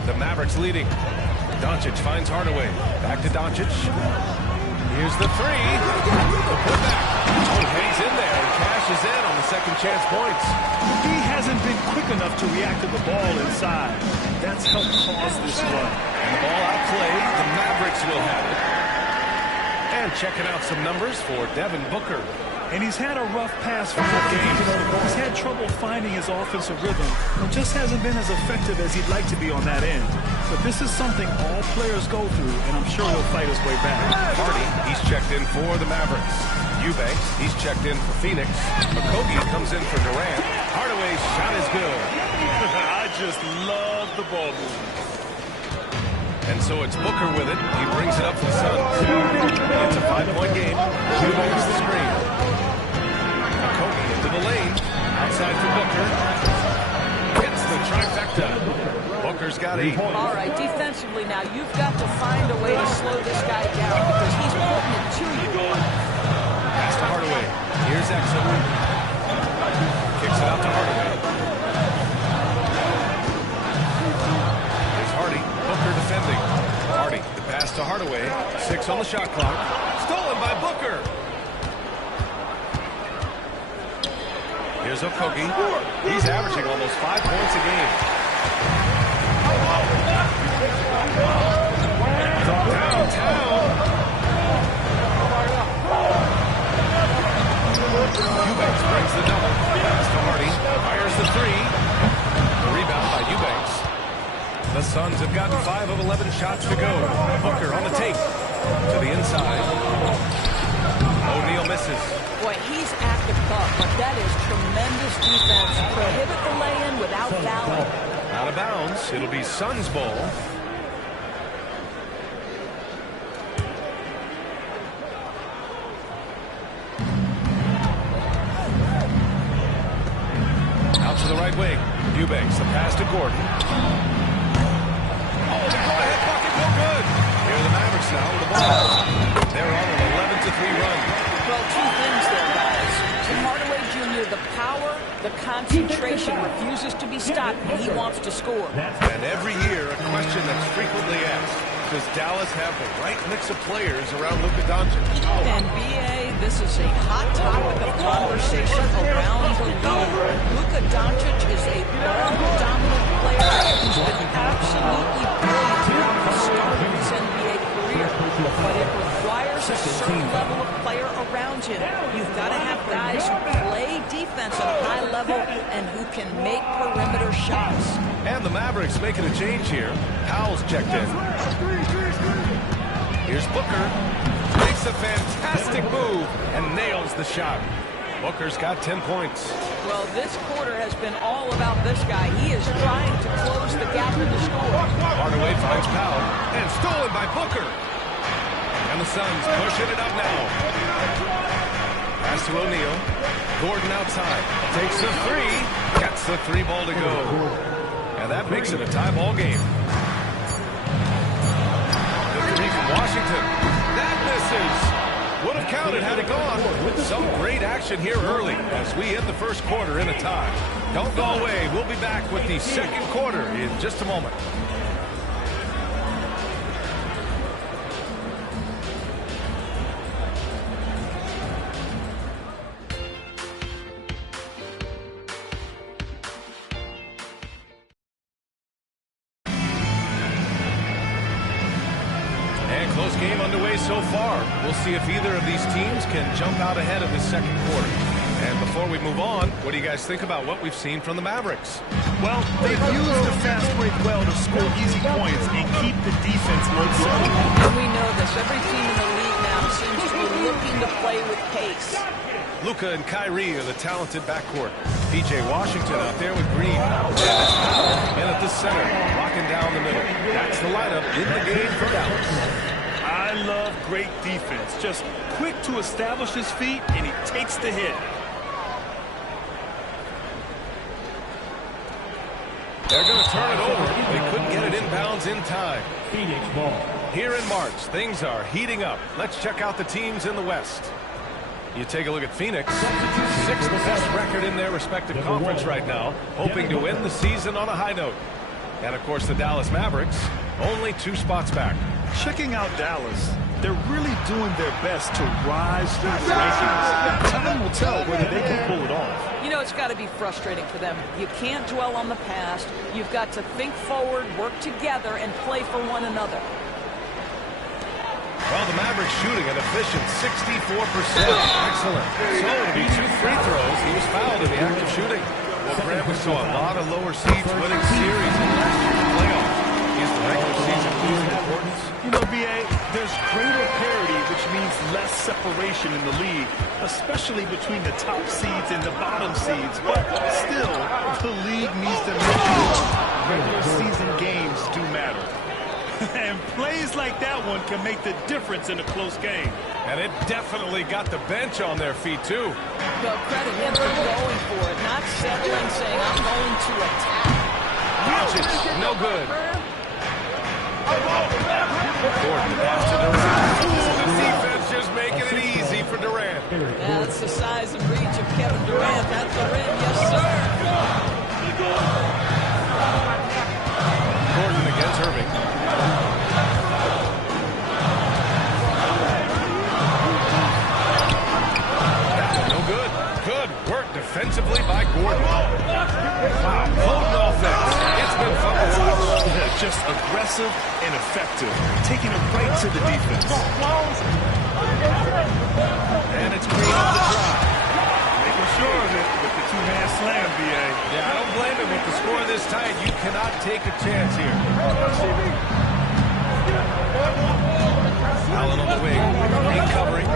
The Mavericks leading. Doncic finds Hardaway. Back to Doncic. Here's the three. The putback. Oh, hangs in there and cashes in on the second chance points. He hasn't been quick enough to react to the ball inside. That's helped cause this run. And the ball outplayed. The Mavericks will have it. And checking out some numbers for Devin Booker. And he's had a rough past few games. He's had trouble finding his offensive rhythm. Just hasn't been as effective as he'd like to be on that end. But this is something all players go through, and I'm sure he'll fight his way back. Hardy, he's checked in for the Mavericks. Eubanks, he's checked in for Phoenix. McCogie comes in for Durant. Hardaway's shot is good. I just love the ball movement. And so it's Booker with it. He brings it up for the Suns. It's a 5-point game. Eubanks the screen. McCogie into the lane. Outside for Booker. Hits the trifecta. Booker's got 8. All right, defensively now, you've got to find a way to slow this guy down because he's putting it to you. Pass to Hardaway. Here's Exum. Kicks it out to Hardaway. Here's Hardy. Booker defending. Hardy, the pass to Hardaway. 6 on the shot clock. Stolen by Booker. Here's Okogie. He's averaging almost 5 points a game. Downtown. Eubanks brings the double. Pass to Hardy. Fires the 3. Rebound by Eubanks. The Suns have gotten 5 of 11 shots to go. Booker on the take. To the inside. O'Neal misses. Boy, he's at the cup, but that is tremendous defense. Prohibit the lay-in without fouling. Out of bounds. It'll be Suns ball. Out to the right wing. Eubanks, the pass to Gordon. Oh, the go-ahead bucket, no good. Here are the Mavericks now with the ball. They're on an 11-3 run. Well, 2 things there, guys. Tim Hardaway Jr., the power, the concentration refuses to be stopped when he wants to score. And every year, a question that's frequently asked, does Dallas have the right mix of players around Luka Doncic? And B.A., this is a hot topic of conversation around the league. Luka Doncic is a ball-dominant player who's been absolutely brilliant at the start of his NBA career. But it requires a certain level of player around him. You've got to have guys who play defense at a high level and who can make perimeter shots. And the Mavericks making a change here. Powell's checked in. Here's Booker. Makes a fantastic move and nails the shot. Booker's got 10 points. Well, this quarter has been all about this guy. He is trying to close the gap in the score. Hardaway finds Powell. And stolen by Booker. And the Suns pushing it up now. Pass to O'Neal. Gordon outside. Takes the 3. Gets the 3 ball to go. And that makes it a tie ball game. The 3 from Washington. That misses. Would have counted had it gone. Some great action here early as we end the first quarter in a tie. Don't go away. We'll be back with the second quarter in just a moment. Close game underway so far. We'll see if either of these teams can jump out ahead of the second quarter. And before we move on, what do you guys think about what we've seen from the Mavericks? Well, they've used the fast break well to score easy points and keep the defense low-settled. And we know this. Every team in the league now seems to be looking to play with pace. Luka and Kyrie are the talented backcourt. P.J. Washington out there with Green. And at the center, locking down the middle. That's the lineup in the game for Dallas. I love great defense. Just quick to establish his feet, and he takes the hit. They're going to turn it over. They couldn't get it inbounds in time. Phoenix ball. Here in March, things are heating up. Let's check out the teams in the West. You take a look at Phoenix, 6th best record in their respective conference right now, hoping to end the season on a high note. And, of course, the Dallas Mavericks, Only 2 spots back. Checking out Dallas, they're really doing their best to rise through the rankings. Time will tell whether they can pull it off. You know, it's got to be frustrating for them. You can't dwell on the past. You've got to think forward, work together, and play for one another. Well, the Mavericks shooting an efficient 64%. Excellent. So it'll be 2 free throws. He was fouled in the act of shooting. Well, Grant, we saw a lot of lower seeds winning series in last year's playoffs. Is the regular season losing importance? You know, B.A., there's greater parity, which means less separation in the league, especially between the top seeds and the bottom seeds. But still, the league needs to make sure regular season games do matter. And plays like that one can make the difference in a close game. And it definitely got the bench on their feet, too. Well, credit him for going for it, not settling, saying, I'm going to attack. Doncic, no good. Gordon pass to Durant. The defense just making it easy for Durant. Yeah, that's the size and reach of Kevin Durant. At the rim, yes, sir. Gordon against Irving. No good. Good work defensively by Gordon. Wow, potent offense. It's been fun to watch. Yeah, just aggressive and effective, taking it right to the defense. And it's Green on the drive. Making sure of it with the 2-hand slam, B.A. Yeah, I don't blame him. With the score this tight, you cannot take a chance here. Allen on the wing. Green covering.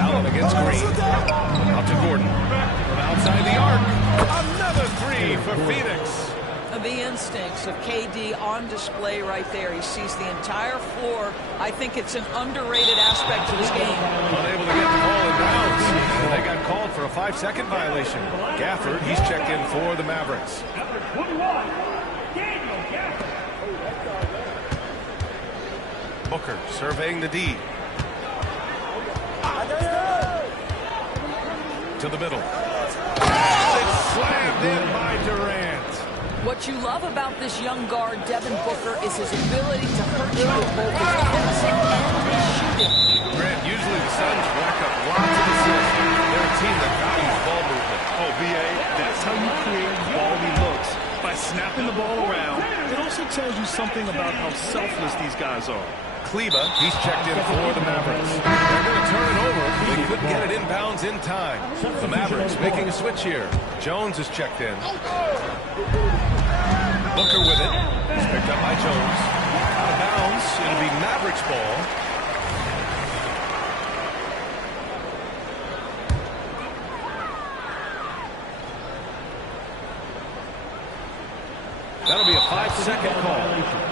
Allen against Green. Out to Gordon. From outside the arc. Another 3 for Phoenix. The instincts of KD on display right there. He sees the entire floor. I think it's an underrated aspect of his game. Unable to get the ball in bounds. And they got called for a 5-second violation. Gafford, he's checked in for the Mavericks. Booker surveying the D. To the middle. It's slammed in by Durant. What you love about this young guard, Devin Booker, is his ability to hurt you with both his passing and his shooting. Grant, usually the Suns rack up lots of assists. They're a team that values ball movement. Oh, B.A., that's how you create quality looks. By snapping the ball around, it also tells you something about how selfless these guys are. Kleba, he's checked in for the Mavericks. They're going to turn it over. They couldn't get it inbounds in time. The Mavericks making a switch here. Jones is checked in. Booker with it. He's picked up by Jones. Out of bounds. It'll be Mavericks ball. That'll be a 5-second call.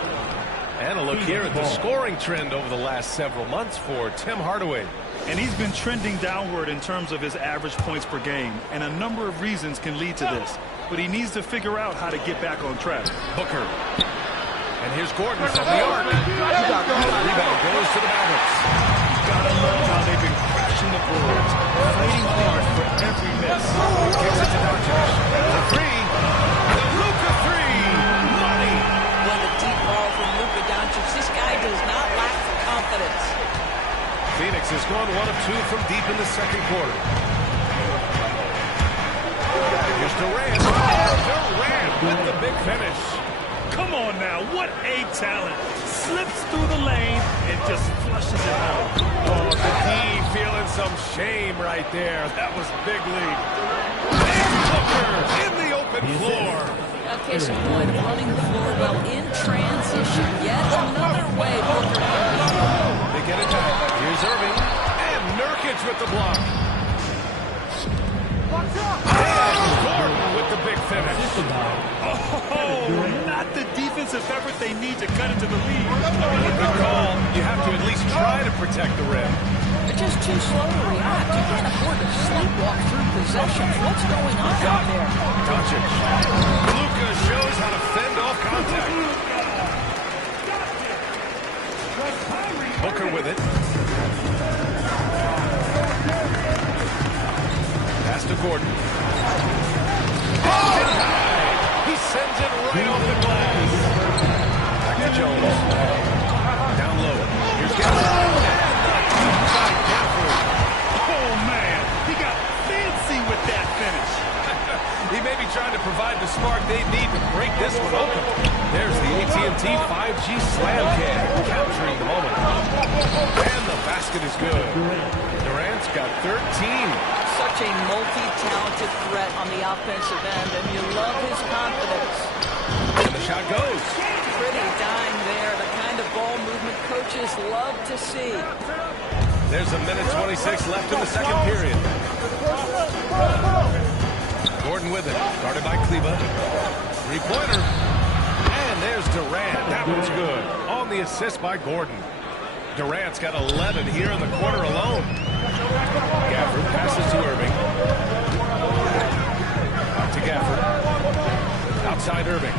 And a look here at the scoring trend over the last several months for Tim Hardaway. And he's been trending downward in terms of his average points per game. And a number of reasons can lead to this. But he needs to figure out how to get back on track. Booker. And here's Gordon from the arc. The rebound goes to the Mavericks. Gotta love how they've been crashing the boards, fighting hard for every miss. Kicks it to Doncic. The 3. The Luka 3. Money. What a deep ball from Luka Doncic. This guy does not lack the confidence. Phoenix has gone 1 of 2 from deep in the second quarter. Here's Durant. Durant with the big finish. Come on now, what a talent. Slips through the lane and just flushes it home. Oh, the D feeling some shame right there. That was big lead. And Booker in the open floor. Case in point, running the floor well in transition. Yet another way Booker can They get it back. Here's Irving. And Nurkic with the block. And Gordon with the big finish. Oh, not the defensive effort they need to cut into the lead. Good call. You have to at least try to protect the rim. They're just too slow to react. You can't afford to sleepwalk through possessions. What's going on out there? Doncic. Luka shows how to fend off contact. Booker with it. Pass to Gordon. Oh, he sends it right off the glass. Back to Jones. Down low. Here's Gafford. And the by Gafford. Oh, man. He got fancy with that finish. He may be trying to provide the spark they need to break this one open. There's the AT&T 5G Slam Cam, capturing the moment. And the basket is good. Durant's got 13. Such a multi-talented threat on the offensive end, and you love his confidence. And the shot goes. Pretty dime there, the kind of ball movement coaches love to see. There's a minute 26 left in the second period. Gordon with it, guarded by Kleber. Three-pointer. And there's Durant. That one's good. On the assist by Gordon. Durant's got 11 here in the quarter alone. Gafford passes to Irving. Back to Gafford. Outside Irving.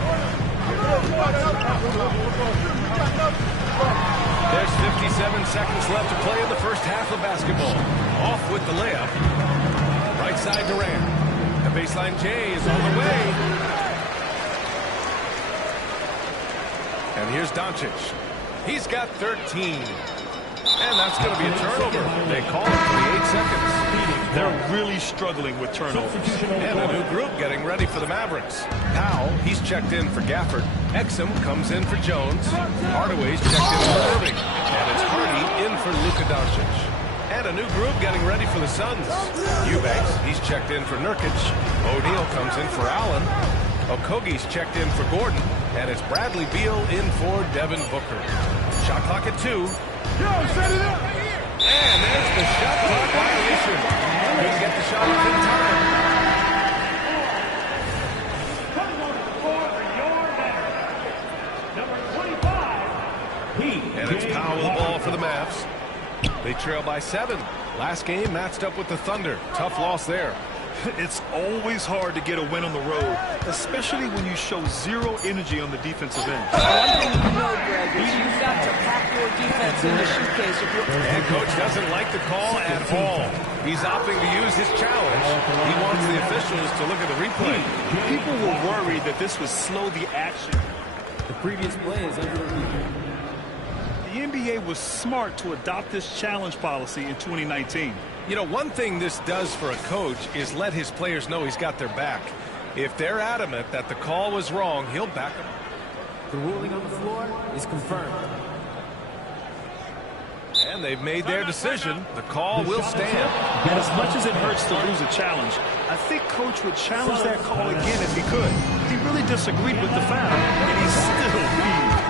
There's 57 seconds left to play in the first half of basketball. Off with the layup. Right side Durant. The baseline J is on the way. And here's Doncic. He's got 13. And that's going to be a turnover. They call it for the 8 seconds. They're really struggling with turnovers. And a new group getting ready for the Mavericks. Powell, he's checked in for Gafford. Exum comes in for Jones. Hardaway's checked in for Irving. And it's Hardy in for Luka Doncic. And a new group getting ready for the Suns. Eubanks, he's checked in for Nurkic. O'Neal comes in for Allen. Okogie's checked in for Gordon. And it's Bradley Beal in for Devin Booker. Shot clock at 2. Set it up. And there's the shot clock violation. Couldn't get the shot off in time. And it's Powell with the ball for the Mavs. They trail by 7. Last game matched up with the Thunder. Tough loss there. It's always hard to get a win on the road, especially when you show zero energy on the defensive end. One thing you know, Greg, is you've got to pack your defense in the suitcase. And coach doesn't like the call at all. He's opting to use his challenge. He wants the officials to look at the replay. People were worried that this would slow the action. The previous play is under review. The NBA was smart to adopt this challenge policy in 2019. You know, one thing this does for a coach is let his players know he's got their back. If they're adamant that the call was wrong, he'll back them. The ruling on the floor is confirmed. And they've made their decision. The call will stand. And as much as it hurts to lose a challenge, I think Coach would challenge that call again if he could. He really disagreed with the foul, and he still leads.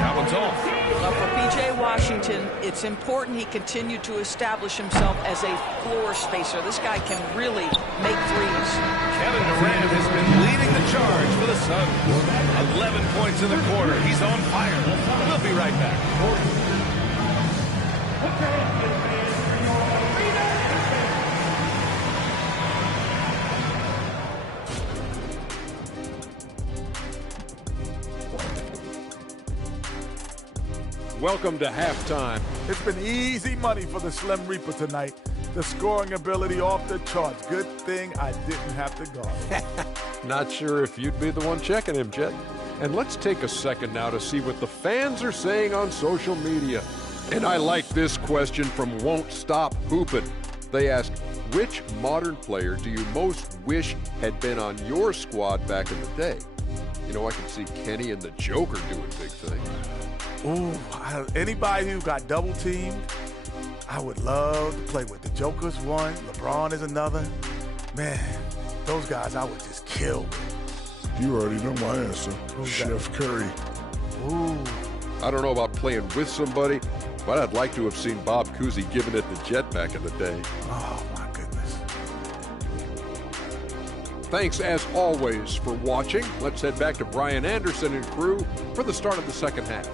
That one's off. For P.J. Washington, it's important he continue to establish himself as a floor spacer. This guy can really make threes. Kevin Durant has been leading the charge for the Suns. 11 points in the quarter. He's on fire. We'll be right back. Welcome to halftime. It's been easy money for the Slim Reaper tonight. The scoring ability off the charts. Good thing I didn't have to guard. Not sure if you'd be the one checking him, Jet. And let's take a second now to see what the fans are saying on social media. And I like this question from Won't Stop Hoopin'. They ask, which modern player do you most wish had been on your squad back in the day? You know, I can see Kenny and the Joker doing big things. Ooh, anybody who got double teamed, I would love to play with. The Joker's one, LeBron is another. Man, those guys I would just kill with. You already know my answer. Chef Curry. Ooh. I don't know about playing with somebody, but I'd like to have seen Bob Cousy giving it the Jet back in the day. Oh, my goodness. Thanks, as always, for watching. Let's head back to Brian Anderson and crew for the start of the second half.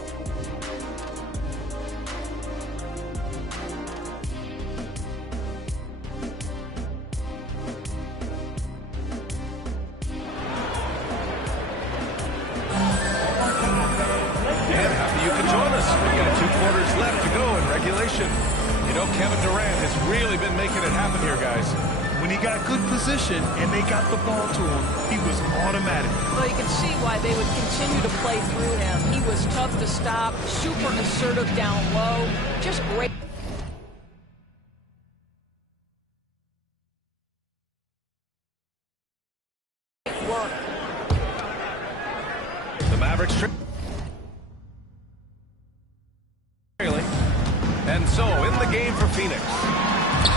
You know, Kevin Durant has really been making it happen here, guys. When he got good position and they got the ball to him, he was automatic. Well, you can see why they would continue to play through him. He was tough to stop, super assertive down low, just great. Work. The Mavericks trailing. And so, in the game for Phoenix,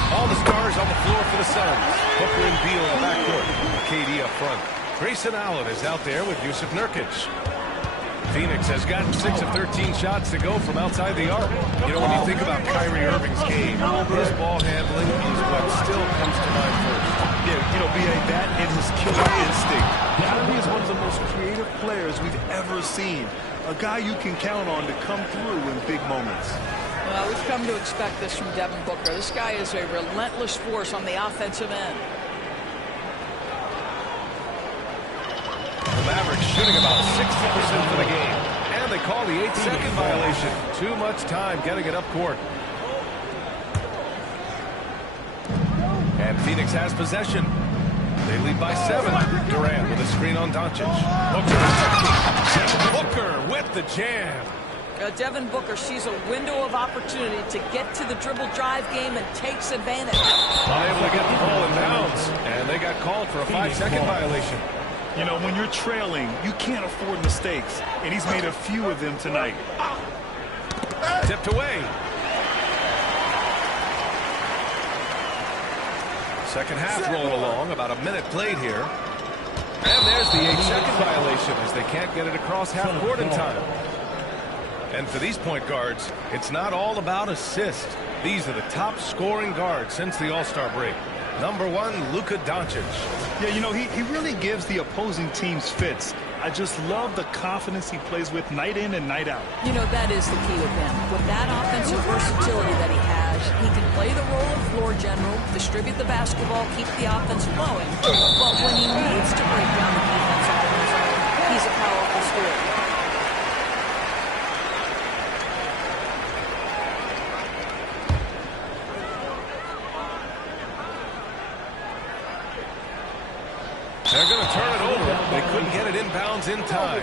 all the stars on the floor for the Suns. Booker and Beal in the backcourt. KD up front. Grayson Allen is out there with Jusuf Nurkic. Phoenix has got 6 of 13 shots to go from outside the arc. You know, when you think about Kyrie Irving's game, his ball handling is what still comes to mind first. Yeah, you know, B.A., that and his killer instinct. Kyrie is one of the most creative players we've ever seen. A guy you can count on to come through in big moments. Well, we've come to expect this from Devin Booker. This guy is a relentless force on the offensive end. The Mavericks shooting about 60% for the game. And they call the 8-second violation. Too much time getting it up court. And Phoenix has possession. They lead by 7. Durant with a screen on Doncic. Booker with the jam. Devin Booker sees a window of opportunity to get to the dribble drive game and takes advantage. Unable to get the ball in bounds. And they got called for a 5-second violation. You know, when you're trailing, you can't afford mistakes. And he's made a few of them tonight. Tipped away. Second half rolling along. About a minute played here. And there's the 8-second violation as they can't get it across half court in time. And for these point guards, it's not all about assist. These are the top scoring guards since the All-Star break. Number 1, Luka Doncic. Yeah, you know, he really gives the opposing teams fits. I just love the confidence he plays with night in and night out. You know, that is the key with him. With that offensive versatility that he has, he can play the role of floor general, distribute the basketball, keep the offense flowing. But when he needs to break down the defense on his own, he's a powerful scorer. They're going to turn it over. They couldn't get it inbounds in time.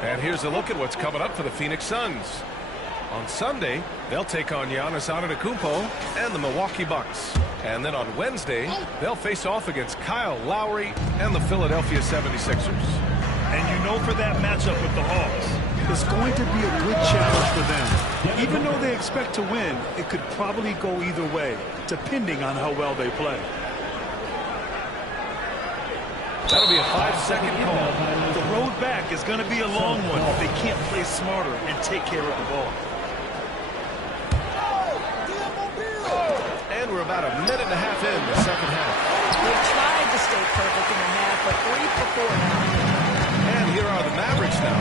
And here's a look at what's coming up for the Phoenix Suns. On Sunday, they'll take on Giannis Antetokounmpo and the Milwaukee Bucks. And then on Wednesday, they'll face off against Kyle Lowry and the Philadelphia 76ers. And you know, for that matchup with the Hawks, it's going to be a good challenge for them. Even though they expect to win, it could probably go either way, depending on how well they play. That'll be a 5-second call. The road back is going to be a long one if they can't play smarter and take care of the ball. And we're about a minute and a half in the second half. They tried to stay perfect in the half, but 3 for 4 now. And here are the Mavericks now.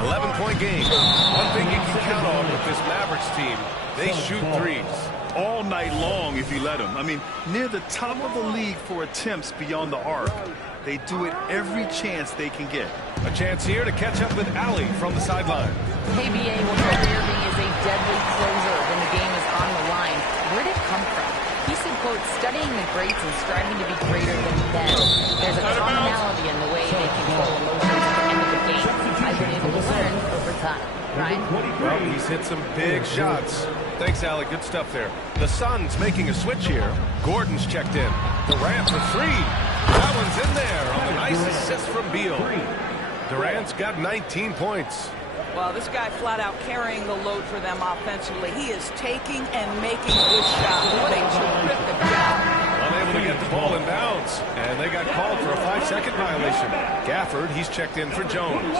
11-point game. One thing you can count on with this Mavericks team, they shoot threes. All night long if you let them. I mean, near the top of the league for attempts beyond the arc. They do it every chance they can get. A chance here to catch up with Allie from the sideline. KBA, well, Kyrie Irving is a deadly closer when the game is on the line. Where did it come from? He said, quote, studying the greats and striving to be greater than them. There's a commonality in the way they control emotions at the end of the game. I've been able to learn over time. Right? Well, he's hit some big shots. Thanks, Allie. Good stuff there. The Suns making a switch here. Gordon's checked in. Durant for 3. That one's in there on the nice assist from Beal. Durant's got 19 points. Well, this guy flat out carrying the load for them offensively. He is taking and making good shots. What a terrific job. Unable to get the ball in bounds. And they got called for a 5-second violation. Gafford, he's checked in for Jones.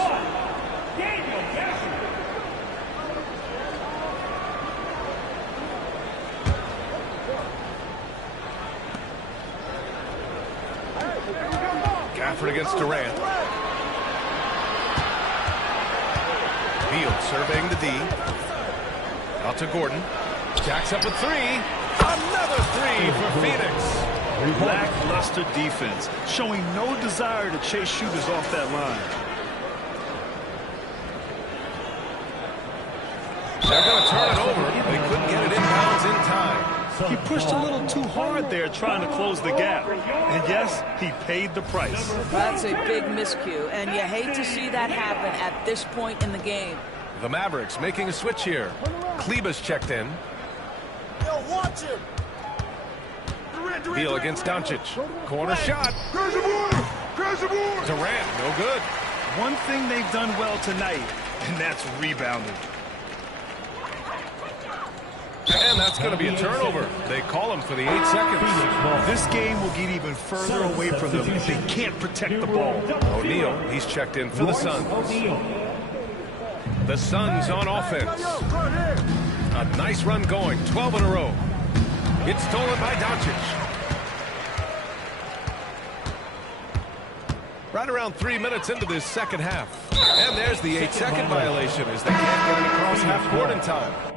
Gafford against Durant. Beal surveying the D. Out to Gordon. Jacks up with 3. Another 3 for Phoenix. Lackluster defense, showing no desire to chase shooters off that line. They're going to turn it over. They couldn't get it inbounds in time. He pushed a little too hard there trying to close the gap. And yes, he paid the price. That's a big miscue, and you hate to see that happen at this point in the game. The Mavericks making a switch here. Kleber's checked in. Yo, watch him. Beal against Doncic. Corner shot. Durant, no good. One thing they've done well tonight, and that's rebounding. And that's going to be a turnover. They call him for the 8 seconds. This game will get even further away from them. They can't protect the ball. O'Neal, he's checked in for the Suns. The Suns on offense. A nice run going, 12 in a row. It's stolen by Doncic. Right around 3 minutes into this second half. And there's the 8-second violation as they can't get it across half court in time.